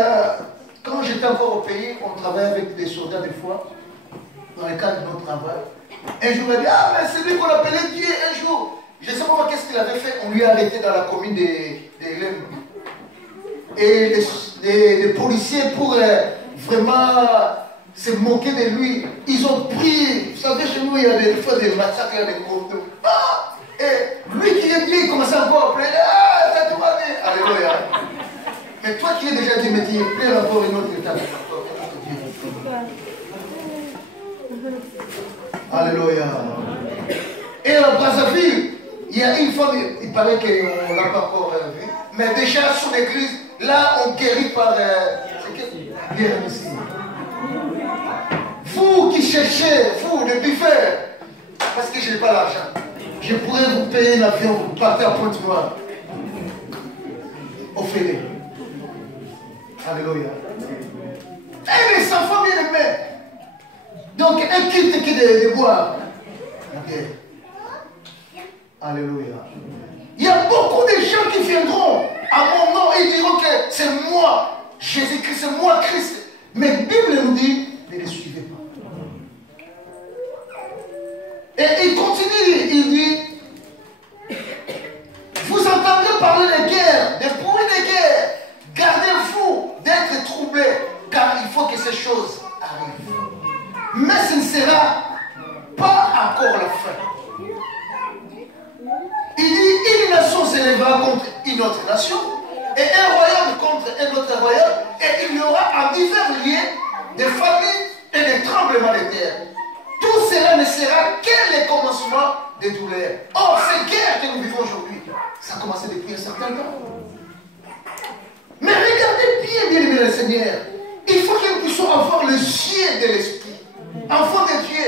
quand j'étais encore au pays, on travaillait avec des soldats des fois, dans le cadre de notre travail. Un jour, il m'a dit, ah, mais c'est lui qu'on appelait Dieu un jour. Je ne sais pas qu'est-ce qu'il avait fait. On lui a arrêté dans la commune des Lem. Et les policiers, pour vraiment se moquer de lui, ils ont pris, vous savez, chez nous, il y a des fois des massacres, il y a des condos. Ah! Et lui qui est Dieu, il commençait encore à appeler, ah, ça tout va bien. Alléluia. Mais toi qui es déjà Dieu, mais tu es plein encore une autre étape. Alléluia. Et à Brazzaville, il y a une femme, il paraît qu'on ne l'a pas encore vu, mais déjà sur l'église, là on guérit par. C'est quelle guerre ici? Vous qui cherchez, vous, le buffet, parce que je n'ai pas l'argent, je pourrais vous payer l'avion, vous partez à Pointe-Noire. Offrez-les. Alléluia. Et les enfants bien aimés. Donc, un culte qui est de boire. Ok. Alléluia. Il y a beaucoup de gens qui viendront à mon nom et diront que c'est moi, Jésus-Christ, c'est moi, Christ. Mais la Bible nous dit, ne les suivez pas. Et il continue, il dit, vous entendez parler de guerre, de bruit de guerre. Gardez-vous d'être troublés, car il faut que ces choses arrivent. Mais ce ne sera pas encore la fin. Il dit, une nation s'élèvera contre une autre nation, et un royaume contre un autre royaume, et il y aura en divers lieux des famines et des tremblements de terre. Tout cela ne sera que le commencement des douleurs. Or, ces guerres que nous vivons aujourd'hui, ça a commencé depuis un certain temps. Mais regardez bien, bien aimé le Seigneur, il faut que nous puissions avoir le yeux de l'esprit. Enfant de Dieu,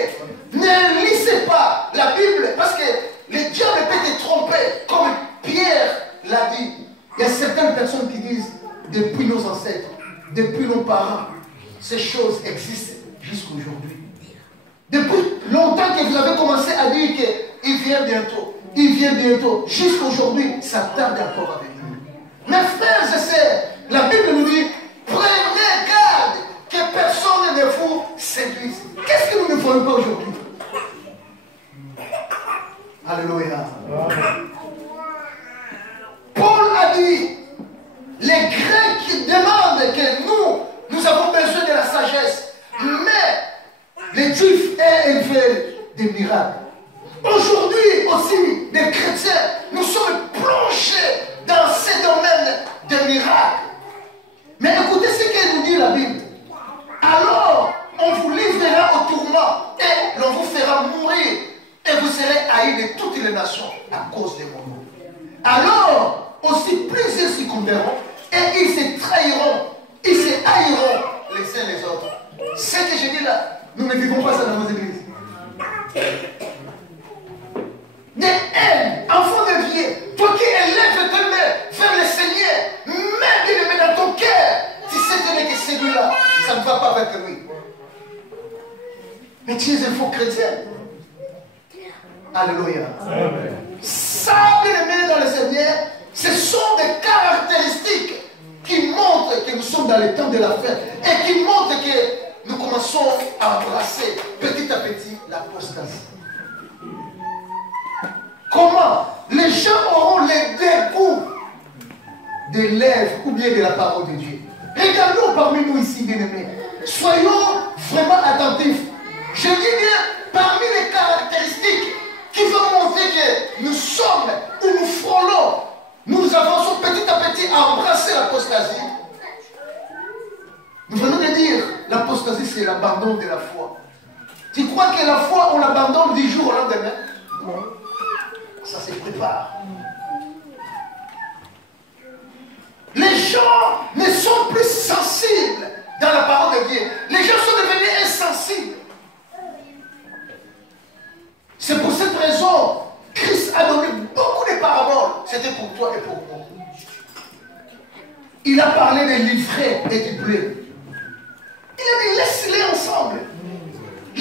ne lisez pas la Bible parce que le diable peut te tromper, comme Pierre l'a dit. Il y a certaines personnes qui disent, depuis nos ancêtres, depuis nos parents, ces choses existent jusqu'à aujourd'hui. Depuis longtemps que vous avez commencé à dire qu'il vient bientôt, jusqu'à aujourd'hui, ça tarde encore à venir. Mes frères et sœurs, la Bible nous dit, prenez garde que personne ne vous séduise. Qu'est-ce que nous ne voyons pas aujourd'hui? Alléluia. Paul a dit, les Grecs demandent que nous avons besoin de la sagesse, mais les Juifs, ils veulent des miracles. Aujourd'hui aussi, les chrétiens, nous sommes plongés dans ces domaines de miracles. Mais écoutez ce que nous dit la Bible. Alors, on vous livrera au tourment et l'on vous fera mourir et vous serez haïs de toutes les nations à cause de mon nom. Alors, aussi plusieurs succomberont et ils se trahiront, ils se haïront les uns les autres. Ce que je dis là, nous ne vivons pas ça dans nos églises. Des haines, enfant de Dieu, toi qui élèves tes mains vers le Seigneur, mets bien les mains dans ton cœur. Tu sais que celui-là, ça ne va pas avec lui. Mais tu es un faux chrétien. Alléluia. Ça, bien les mains dans le Seigneur, ce sont des caractéristiques qui montrent que nous sommes dans le temps de la fin et qui montrent que nous commençons à embrasser petit à petit l'apostasie. Comment les gens auront le dégoût des lèvres ou bien de la parole de Dieu? Regardons parmi nous ici, bien-aimés. Soyons vraiment attentifs. Je dis bien, parmi les caractéristiques qui vont montrer que nous sommes ou nous frôlons, nous avançons petit à petit à embrasser l'apostasie. Nous venons de dire, l'apostasie c'est l'abandon de la foi. Tu crois que la foi, on l'abandonne du jour au lendemain? Non. Ça se prépare. Les gens ne sont plus sensibles dans la parole de Dieu. Les gens sont devenus insensibles. C'est pour cette raison Christ a donné beaucoup de paraboles. C'était pour toi et pour moi. Il a parlé des livrets et du blé. Il a dit, laisse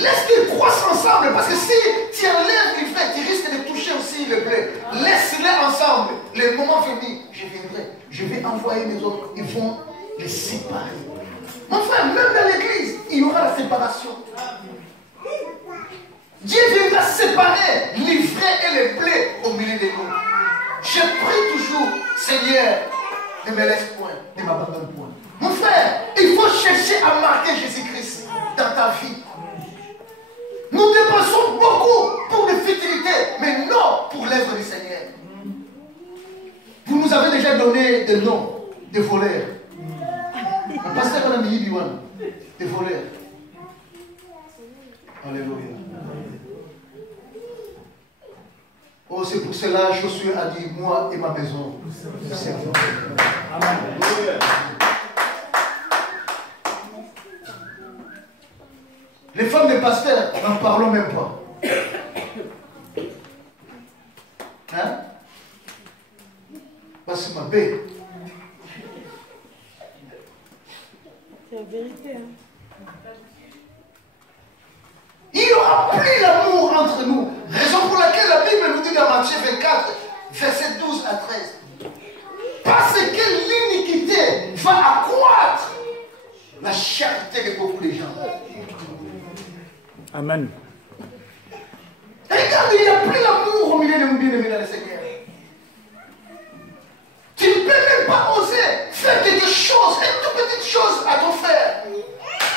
Laisse qu'ils croissent ensemble, parce que si tu enlèves l'ivraie, tu risques de toucher aussi le blé. Laisse-les ensemble. Le moment venu, je viendrai. Je vais envoyer les autres. Ils vont les séparer. Mon frère, même dans l'église, il y aura la séparation. Dieu viendra séparer l'ivraie et le blé au milieu de nous. Je prie toujours, Seigneur, ne me laisse point, ne m'abandonne point. Mon frère, il faut chercher à marquer Jésus-Christ dans ta vie. Nous dépensons beaucoup pour des futilités, mais non pour l'œuvre du Seigneur. Vous nous avez déjà donné des noms de voleurs. Le pasteur a mis des voleurs. Alléluia. Oh, c'est pour cela que Josué a dit, moi et ma maison, nous servons. Amen. Les femmes des pasteurs, n'en parlons même pas. Hein? Parce que ma bête. C'est la vérité. Hein? Il n'y aura plus l'amour entre nous. Raison pour laquelle la Bible nous dit dans Matthieu 24, versets 12 à 13. Parce que l'iniquité va accroître la charité de beaucoup de gens. Amen. Regarde, il n'y a plus l'amour au milieu de nos bien-aimés dans le Seigneur. Tu ne peux même pas oser faire quelque chose, une toute petite chose à ton frère.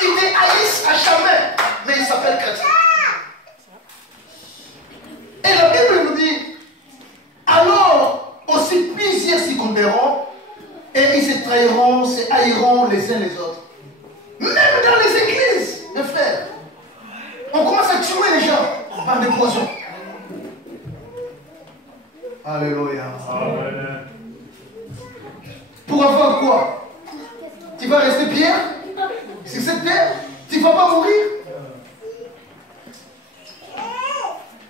Ils te haïssent à jamais, mais il s'appelle chrétien. Et la Bible nous dit, alors aussi plusieurs s'y conduiront et ils se trahiront, se haïront les uns les autres. Même dans les églises, mes frères, on commence à tuer les gens par des poisons. Alléluia. Amen. Pour avoir quoi? Tu vas rester Pierre sur cette terre? Tu ne vas pas mourir?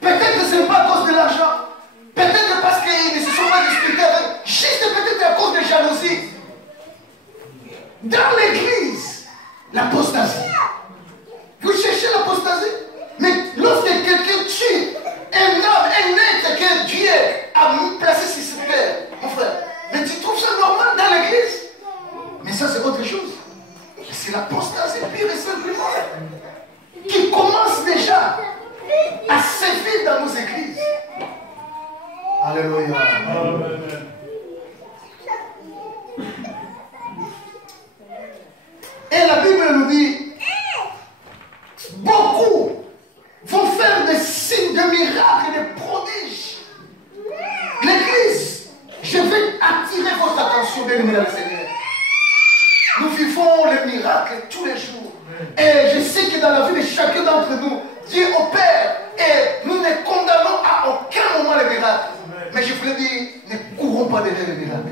Peut-être que ce n'est pas à cause de l'argent. Peut-être que parce qu'ils ne se sont pas disputés avec. Juste peut-être à cause de jalousie. Dans l'église, l'apostasie. Vous cherchez l'apostasie? Mais lorsque quelqu'un tue un homme, un être que Dieu a placé sur cette terre, mon frère, mais tu trouves ça normal dans l'église? Mais ça, c'est autre chose. C'est l'apostasie pure et simplement qui commence déjà à sévir dans nos églises. Alléluia. Amen. Et la Bible nous dit, beaucoup vont faire des signes de miracles et de prodiges. L'église, je vais attirer votre attention, bien-aimés dans le Seigneur. Nous vivons les miracles tous les jours. Et je sais que dans la vie de chacun d'entre nous, Dieu opère et nous ne condamnons à aucun moment les miracles. Mais je voulais dire, ne courons pas derrière les miracles.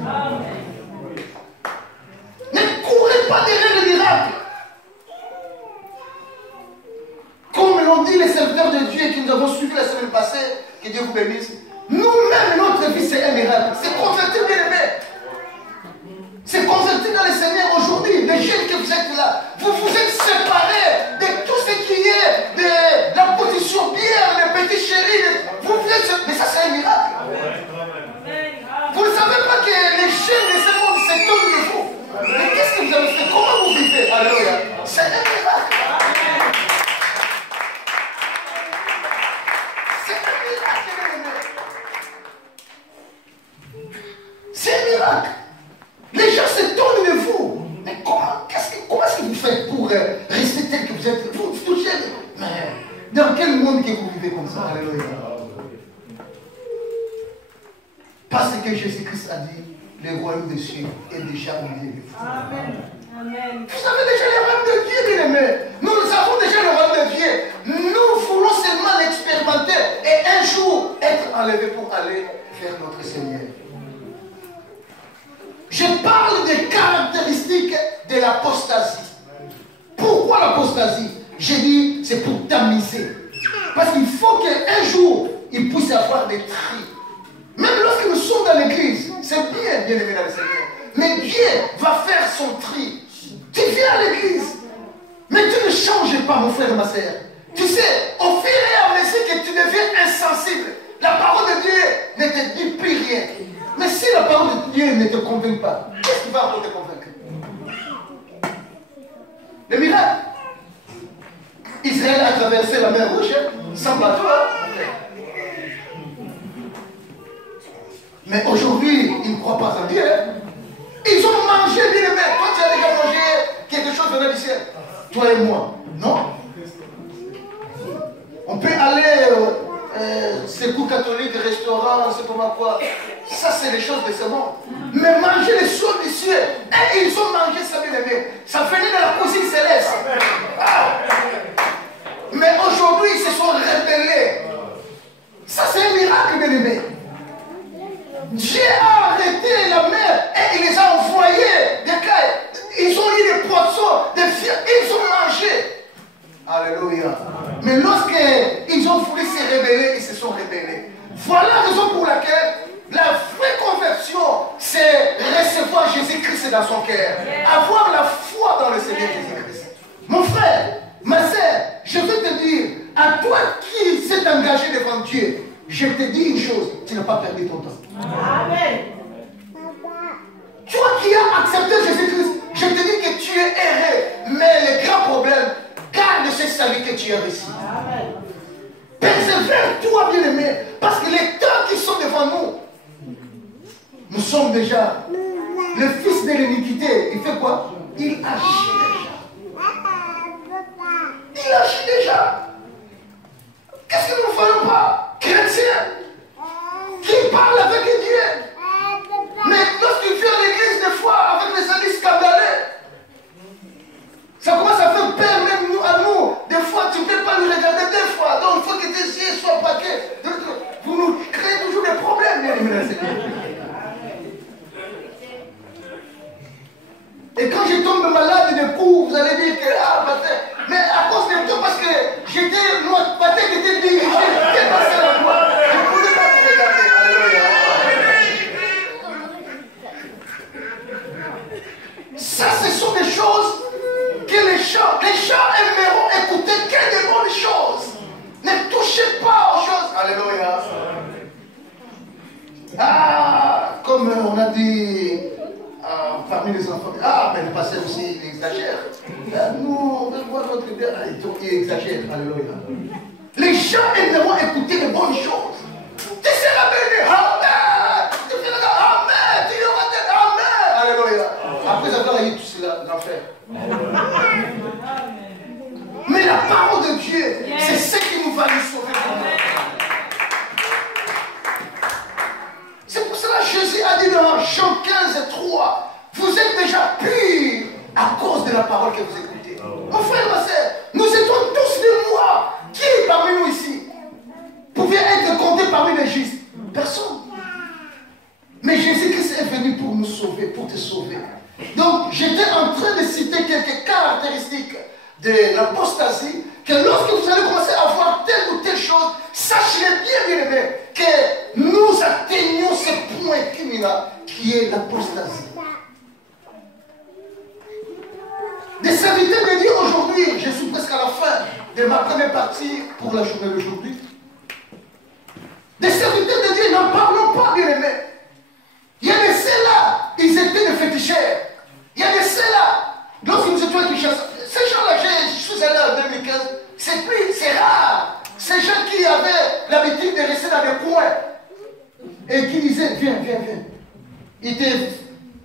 Ne courez pas derrière les miracles. Comme l'ont dit les serviteurs de Dieu qui nous avons suivis la semaine passée, que Dieu vous bénisse, nous-mêmes, notre vie, c'est un miracle. C'est convertir, bien aimé. C'est convertir dans le Seigneur aujourd'hui. Les jeunes que vous êtes là, vous vous êtes séparés de tout ce qui est de la position bière, les petits chéris. Vous êtes séparés. Mais ça, c'est un miracle. Vous ne savez pas que les jeunes de ce monde s'étonnent de vous. Mais qu'est-ce que vous avez fait? Comment vous vivez? Alléluia. C'est un miracle. C'est un miracle. C'est un miracle. Les gens s'étonnent de vous. Mais comment est-ce que vous faites pour rester tel que vous êtes? Vous touchez. Mais dans quel monde que vous vivez comme ça? Alléluia. Parce que Jésus-Christ a dit, le royaume des cieux est déjà au milieu de vous. Amen. Amen. Vous avez déjà le royaume de Dieu, bien aimé. Nous avons déjà le royaume de Dieu. Nous voulons seulement l'expérimenter et un jour être enlevés pour aller vers notre Seigneur. Je parle des caractéristiques de l'apostasie. Pourquoi l'apostasie? J'ai dit, c'est pour tamiser. Parce qu'il faut qu'un jour, il puisse y avoir des tris. Même lorsque nous sommes dans l'église, c'est bien, bien aimé dans le Seigneur. Mais Dieu va faire son tri. Tu viens à l'église, mais tu ne changes pas, mon frère et ma sœur. Tu sais, au fur et à mesure que tu deviens insensible, la parole de Dieu ne te dit plus rien. Mais si la parole de Dieu ne te convainc pas, qu'est-ce qui va encore te convaincre? Le miracle. Israël a traversé la mer Rouge sans bateau. Mais aujourd'hui, ils ne croient pas en Dieu. Ils ont mangé, bien aimé. Toi, tu as déjà mangé quelque chose venant du ciel. Toi et moi. Non. On peut aller secours catholique, restaurant, c'est pas quoi. Ça, c'est les choses de ce monde. Mais manger les choses du ciel. Et ils ont mangé ça, bien aimé. Ça venait de la cuisine céleste. Ah. Mais aujourd'hui, ils se sont rebellés. Ça, c'est un miracle, bien aimé. Dieu a arrêté la mer et il les a envoyés des cailles. Ils ont eu des poissons, des fiers, ils ont mangé. Alléluia. Mais lorsqu'ils ont voulu se rebeller, ils se sont rebellés. Voilà la raison pour laquelle la vraie conversion, c'est recevoir Jésus-Christ dans son cœur. Avoir la foi dans le Seigneur Jésus-Christ. Mon frère, ma sœur, je veux te dire, à toi qui s'est engagé devant Dieu, je te dis une chose, tu n'as pas perdu ton temps. Amen. Toi qui as accepté Jésus-Christ, je te dis que tu es erré. Mais le grand problème, garde ce salut que tu as reçu. Amen. Persévère-toi, bien-aimé, parce que les temps qui sont devant nous, nous sommes déjà. Le fils de l'iniquité, il fait quoi? Il agit déjà. Il agit déjà. Qu'est-ce que nous ne faisons pas? Chrétiens qui parlent avec Dieu. Mais lorsqu'il vient à l'église, des fois, avec les amis scandaleux, ça commence à faire peur même nous, à nous. Des fois, tu ne peux pas nous regarder deux fois. Donc, il faut que tes yeux soient braqués. Vous nous créez toujours des problèmes, bien aimés dans cette église. Et quand je tombe malade de coup, vous allez dire que, ah, pater, mais à cause de toi, parce que j'étais, moi, pater était dirigé, j'étais passé à moi. Je ne pouvais pas te regarder. Alléluia. Ça, ce sont des choses que les gens aimeront écouter que des bonnes choses. Ne touchez pas aux choses. Alléluia. Ah, comme on a dit parmi les enfants, ah, mais le pasteur aussi, il exagère. Nous, on voit notre père, il exagère. Alléluia. Les gens aimeront écouter de bonnes choses. Tu seras béni. Amen. Tu feras Amen. Tu auras des Amen. Alléluia. Après avoir eu tout cela, l'enfer. Mais la parole de Dieu, c'est ce qui nous va nous sauver. C'est pour cela que Jésus a dit dans Jean 15, 3, vous êtes déjà purs à cause de la parole que vous écoutez. Mon frère, ma soeur, nous étions tous des mois. Qui parmi nous ici pouvait être compté parmi les justes? Personne. Mais Jésus-Christ est venu pour nous sauver, pour te sauver. Donc, j'étais en train de citer quelques caractéristiques de l'apostasie, que lorsque vous allez commencer à voir telle ou telle chose, sachez bien, bien aimé, que nous atteignons ce point culminant qui est l'apostasie. Des serviteurs de Dieu aujourd'hui, je suis presque à la fin de ma première partie pour la journée d'aujourd'hui. Des serviteurs de Dieu, n'en parlons pas, bien aimé. Il y a de ceux-là, ils étaient des féticheurs. Il y a de ceux-là, lorsque nous étions avec les chasseurs, ces gens-là, je suis allé en 2015, c'est rare. Ces gens qui avaient l'habitude de rester dans des coins et qui disaient, viens, viens, viens.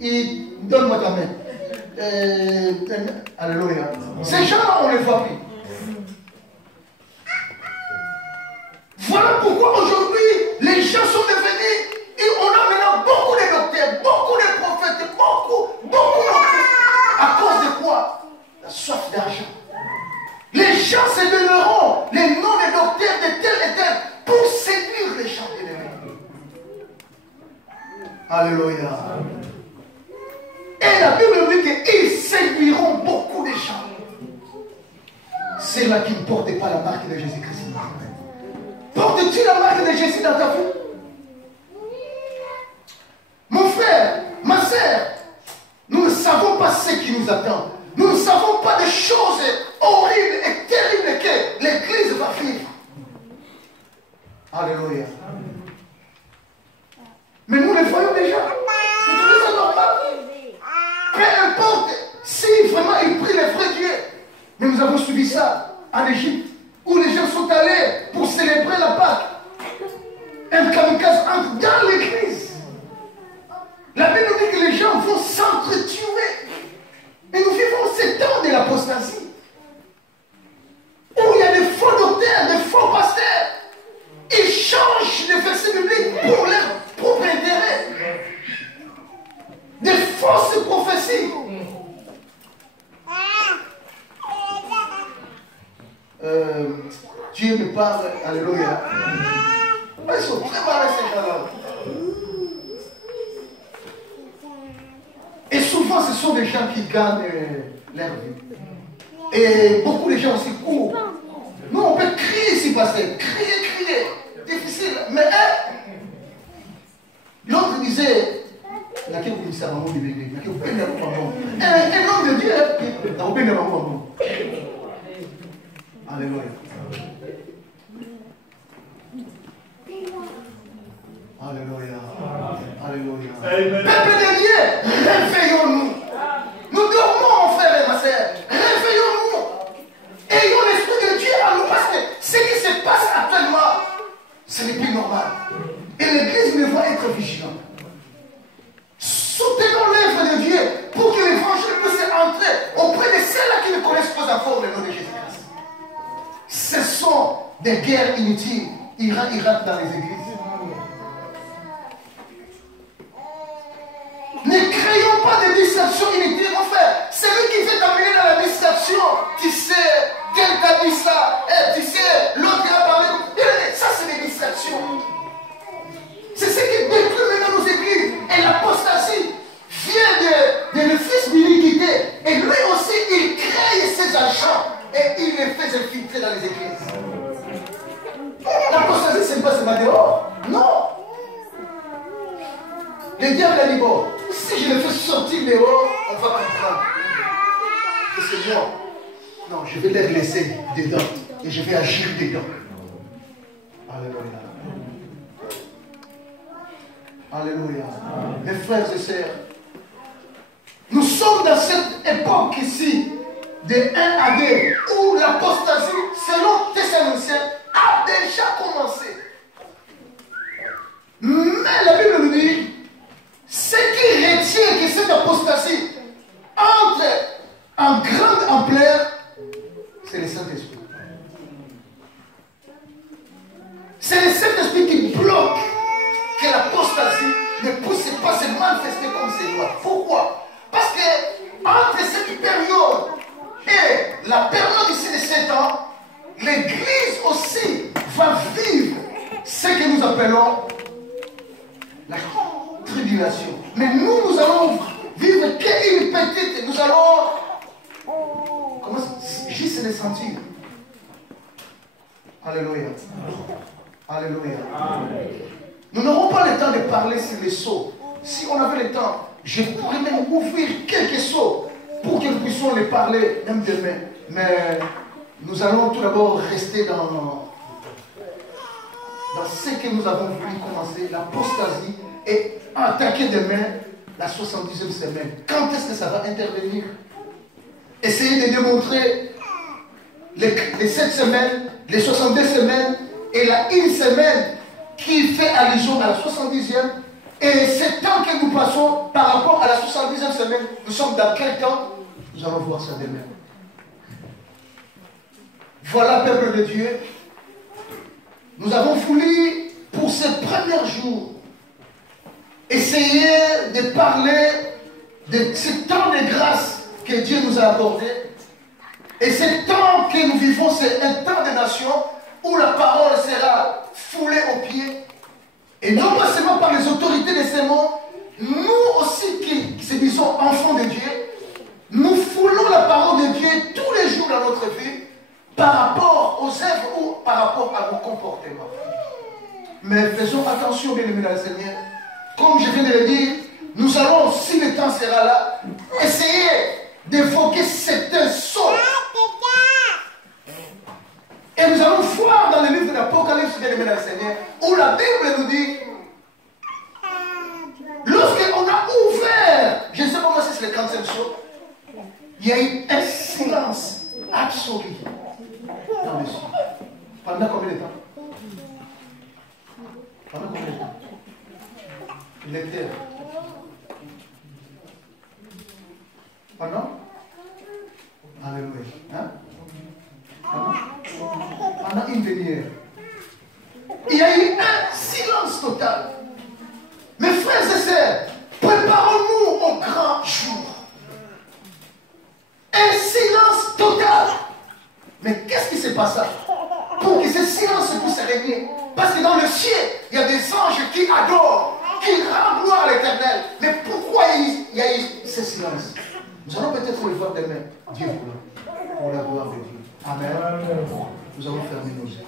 Il donne-moi ta main. Alléluia. Ces gens-là, on ne les voit plus. Voilà pourquoi aujourd'hui, les gens sont devenus, et on a maintenant beaucoup de docteurs, beaucoup de prophètes, beaucoup de à cause de quoi? La soif d'argent. Les gens se donneront les noms des docteurs de tel et tel pour séduire les gens de l'ennemi. Alléluia. Et la Bible dit qu'ils séduiront beaucoup de gens. C'est là qui ne portent pas la marque de Jésus-Christ. Portes-tu la marque de Jésus dans ta vie? Mon frère, ma sœur, nous ne savons pas ce qui nous attend. Nous ne savons pas des choses horribles et terribles que l'église va vivre. Alléluia. Mais nous les voyons déjà. Vous trouvez ça normal? Peu importe si vraiment ils prient les vrais dieux. Mais nous avons suivi ça en Égypte, où les gens sont allés pour célébrer la Pâque. Un kamikaze entre dans l'église. La Bible nous dit que les gens vont s'entretuer. Et nous vivons ces temps de l'apostasie. Où il y a des faux docteurs, des faux pasteurs. Ils changent les versets bibliques pour leur propre intérêt. Des fausses prophéties. Dieu me parle, alléluia. Ils sont préparés ces gens-là. Et souvent, ce sont des gens qui gagnent leur vie. Et beaucoup de gens aussi courent. Nous, on peut crier ici, pasteur. Crier. Difficile. Mais l'autre disait, un homme de Dieu, alléluia. Alléluia. Alléluia. Peuple de Dieu, réveillons-nous. Nous dormons, mon frère et ma soeur. Réveillons-nous. Ayons l'esprit de Dieu en nous parce que ce qui se passe actuellement, ce n'est plus normal. Et l'église doit être vigilante. Soutenons l'œuvre de Dieu pour que l'évangile puisse entrer auprès de ceux-là qui ne connaissent pas encore le nom de Jésus-Christ. Ce sont des guerres inutiles. Irak dans les églises. Ne créons pas de distractions inutiles, mon frère. Celui qui veut t'amener dans la distraction, tu sais, tel t'a dit ça, et tu sais, l'autre a parlé. Ça, c'est des distractions. C'est ce qui détruit maintenant nos églises. Et l'apostasie vient de le fils d'iniquité. Et lui aussi, il crée ses agents et il les fait infiltrer dans les églises. L'apostasie, ce n'est pas seulement dehors. Non. Le diable a dit, bon, si je le fais sortir dehors, on va comprendre que c'est moi. Non, je vais les laisser dedans et je vais agir dedans. Alléluia. Alléluia. Mes frères et sœurs, nous sommes dans cette époque ici, de 1 à 2, où l'apostasie, selon Thessaloniciens, a déjà commencé. Mais la Bible nous dit, ce qui retient que cette apostasie entre en grande ampleur, c'est le Saint-Esprit. C'est le Saint-Esprit qui bloque que l'apostasie ne puisse pas se manifester comme c'est doit. Pourquoi? Parce que entre cette période et la période ici de 7 ans, l'Église aussi va vivre ce que nous appelons la tribulation. Mais nous allons vivre qu'une petite, nous allons, comment juste les sentir. Alléluia. Alléluia. Nous n'aurons pas le temps de parler sur les sceaux. Si on avait le temps, je pourrais même ouvrir quelques sceaux pour que nous puissions les parler même demain. Mais nous allons tout d'abord rester dans ce que nous avons voulu commencer, l'apostasie, et attaquer demain la 70e semaine. Quand est-ce que ça va intervenir? Essayez de démontrer les 7 semaines, les 62 semaines et la 1 semaine qui fait allusion à la 70e. Et ce temps que nous passons par rapport à la 70e semaine, nous sommes dans quel temps? Nous allons voir ça demain. Voilà, peuple de Dieu. Nous avons voulu, pour ces premiers jours, essayer de parler de ce temps de grâce que Dieu nous a accordé. Et ce temps que nous vivons, c'est un temps de nation où la parole sera foulée aux pieds. Et non pas seulement par les autorités de ce monde, nous aussi qui se disons enfants de Dieu, nous foulons la parole de Dieu tous les jours dans notre vie par rapport aux œuvres ou par rapport à nos comportements. Mais faisons attention, bien aimés dans le Seigneur. Comme je viens de le dire, nous allons, si le temps sera là, essayer d'évoquer certains sons. Et bien-aimés dans le Seigneur, où la Bible nous dit, lorsqu'on a ouvert, je ne sais pas moi si c'est le 45 jours, il y a eu un silence absolu dans le ciel. Pendant combien de temps? Pendant combien de temps? L'éther. Pendant? Alléluia. Hein? Pendant une demi-heure. Il y a eu un silence total. Mes frères et sœurs, préparons-nous au grand jour. Un silence total. Mais qu'est-ce qui s'est passé pour que ce silence puisse régner? Parce que dans le ciel, il y a des anges qui adorent, qui rendent gloire à l'Éternel. Mais pourquoi il y a eu ce silence? Nous allons peut-être le voir demain. Dieu voulant. Pour la gloire de Dieu. Amen. Nous allons fermer nos yeux.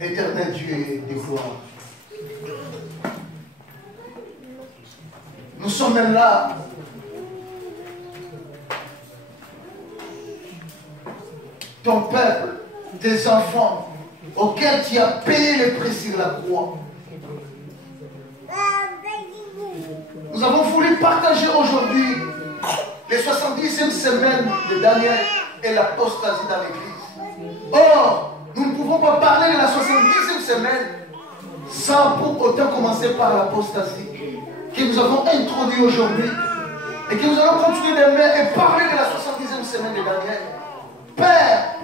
Éternel Dieu de gloire. Nous sommes même là. Ton peuple, tes enfants, auxquels tu as payé le prix sur la croix. Nous avons voulu partager aujourd'hui les 70e semaines de Daniel et l'apostasie dans l'Église. Or, nous ne pouvons pas parler de la 70e semaine sans pour autant commencer par l'apostasie que nous avons introduit aujourd'hui et que nous allons continuer demain et parler de la 70e semaine de Daniel. Père,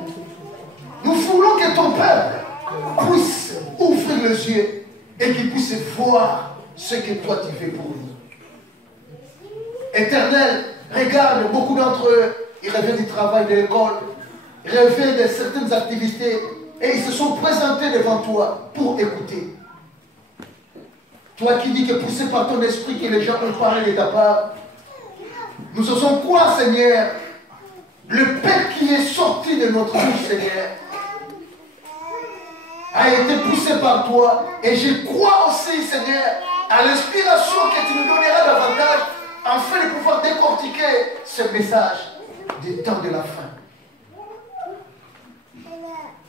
nous voulons que ton peuple puisse ouvrir les yeux et qu'il puisse voir ce que toi tu fais pour nous. Éternel, regarde, beaucoup d'entre eux, ils reviennent du travail, de l'école, ils reviennent de certaines activités et ils se sont présentés devant toi pour écouter. Toi qui dis que poussé par ton esprit que les gens ont parlé de ta part, nous osons quoi, Seigneur? Le peuple qui est sorti de notre bouche, Seigneur, a été poussé par toi. Et je crois aussi, Seigneur, à l'inspiration que tu nous donneras davantage afin de pouvoir décortiquer ce message du temps de la fin.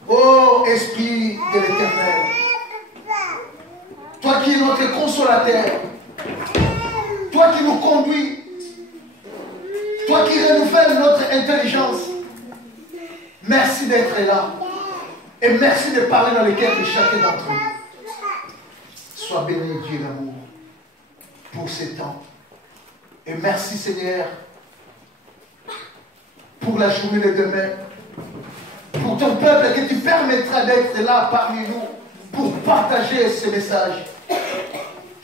Ô Esprit de l'Éternel, toi qui es notre consolateur, toi qui nous conduis, toi qui renouvelles notre intelligence, merci d'être là. Et merci de parler dans le cœur de chacun d'entre nous. Sois béni, Dieu d'amour, pour ces temps. Et merci, Seigneur, pour la journée de demain, pour ton peuple, que tu permettras d'être là parmi nous pour partager ce message.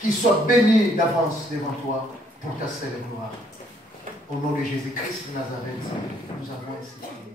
Qu'il soit béni d'avance devant toi pour ta seule gloire. Au nom de Jésus-Christ de Nazareth, nous avons ainsi prié.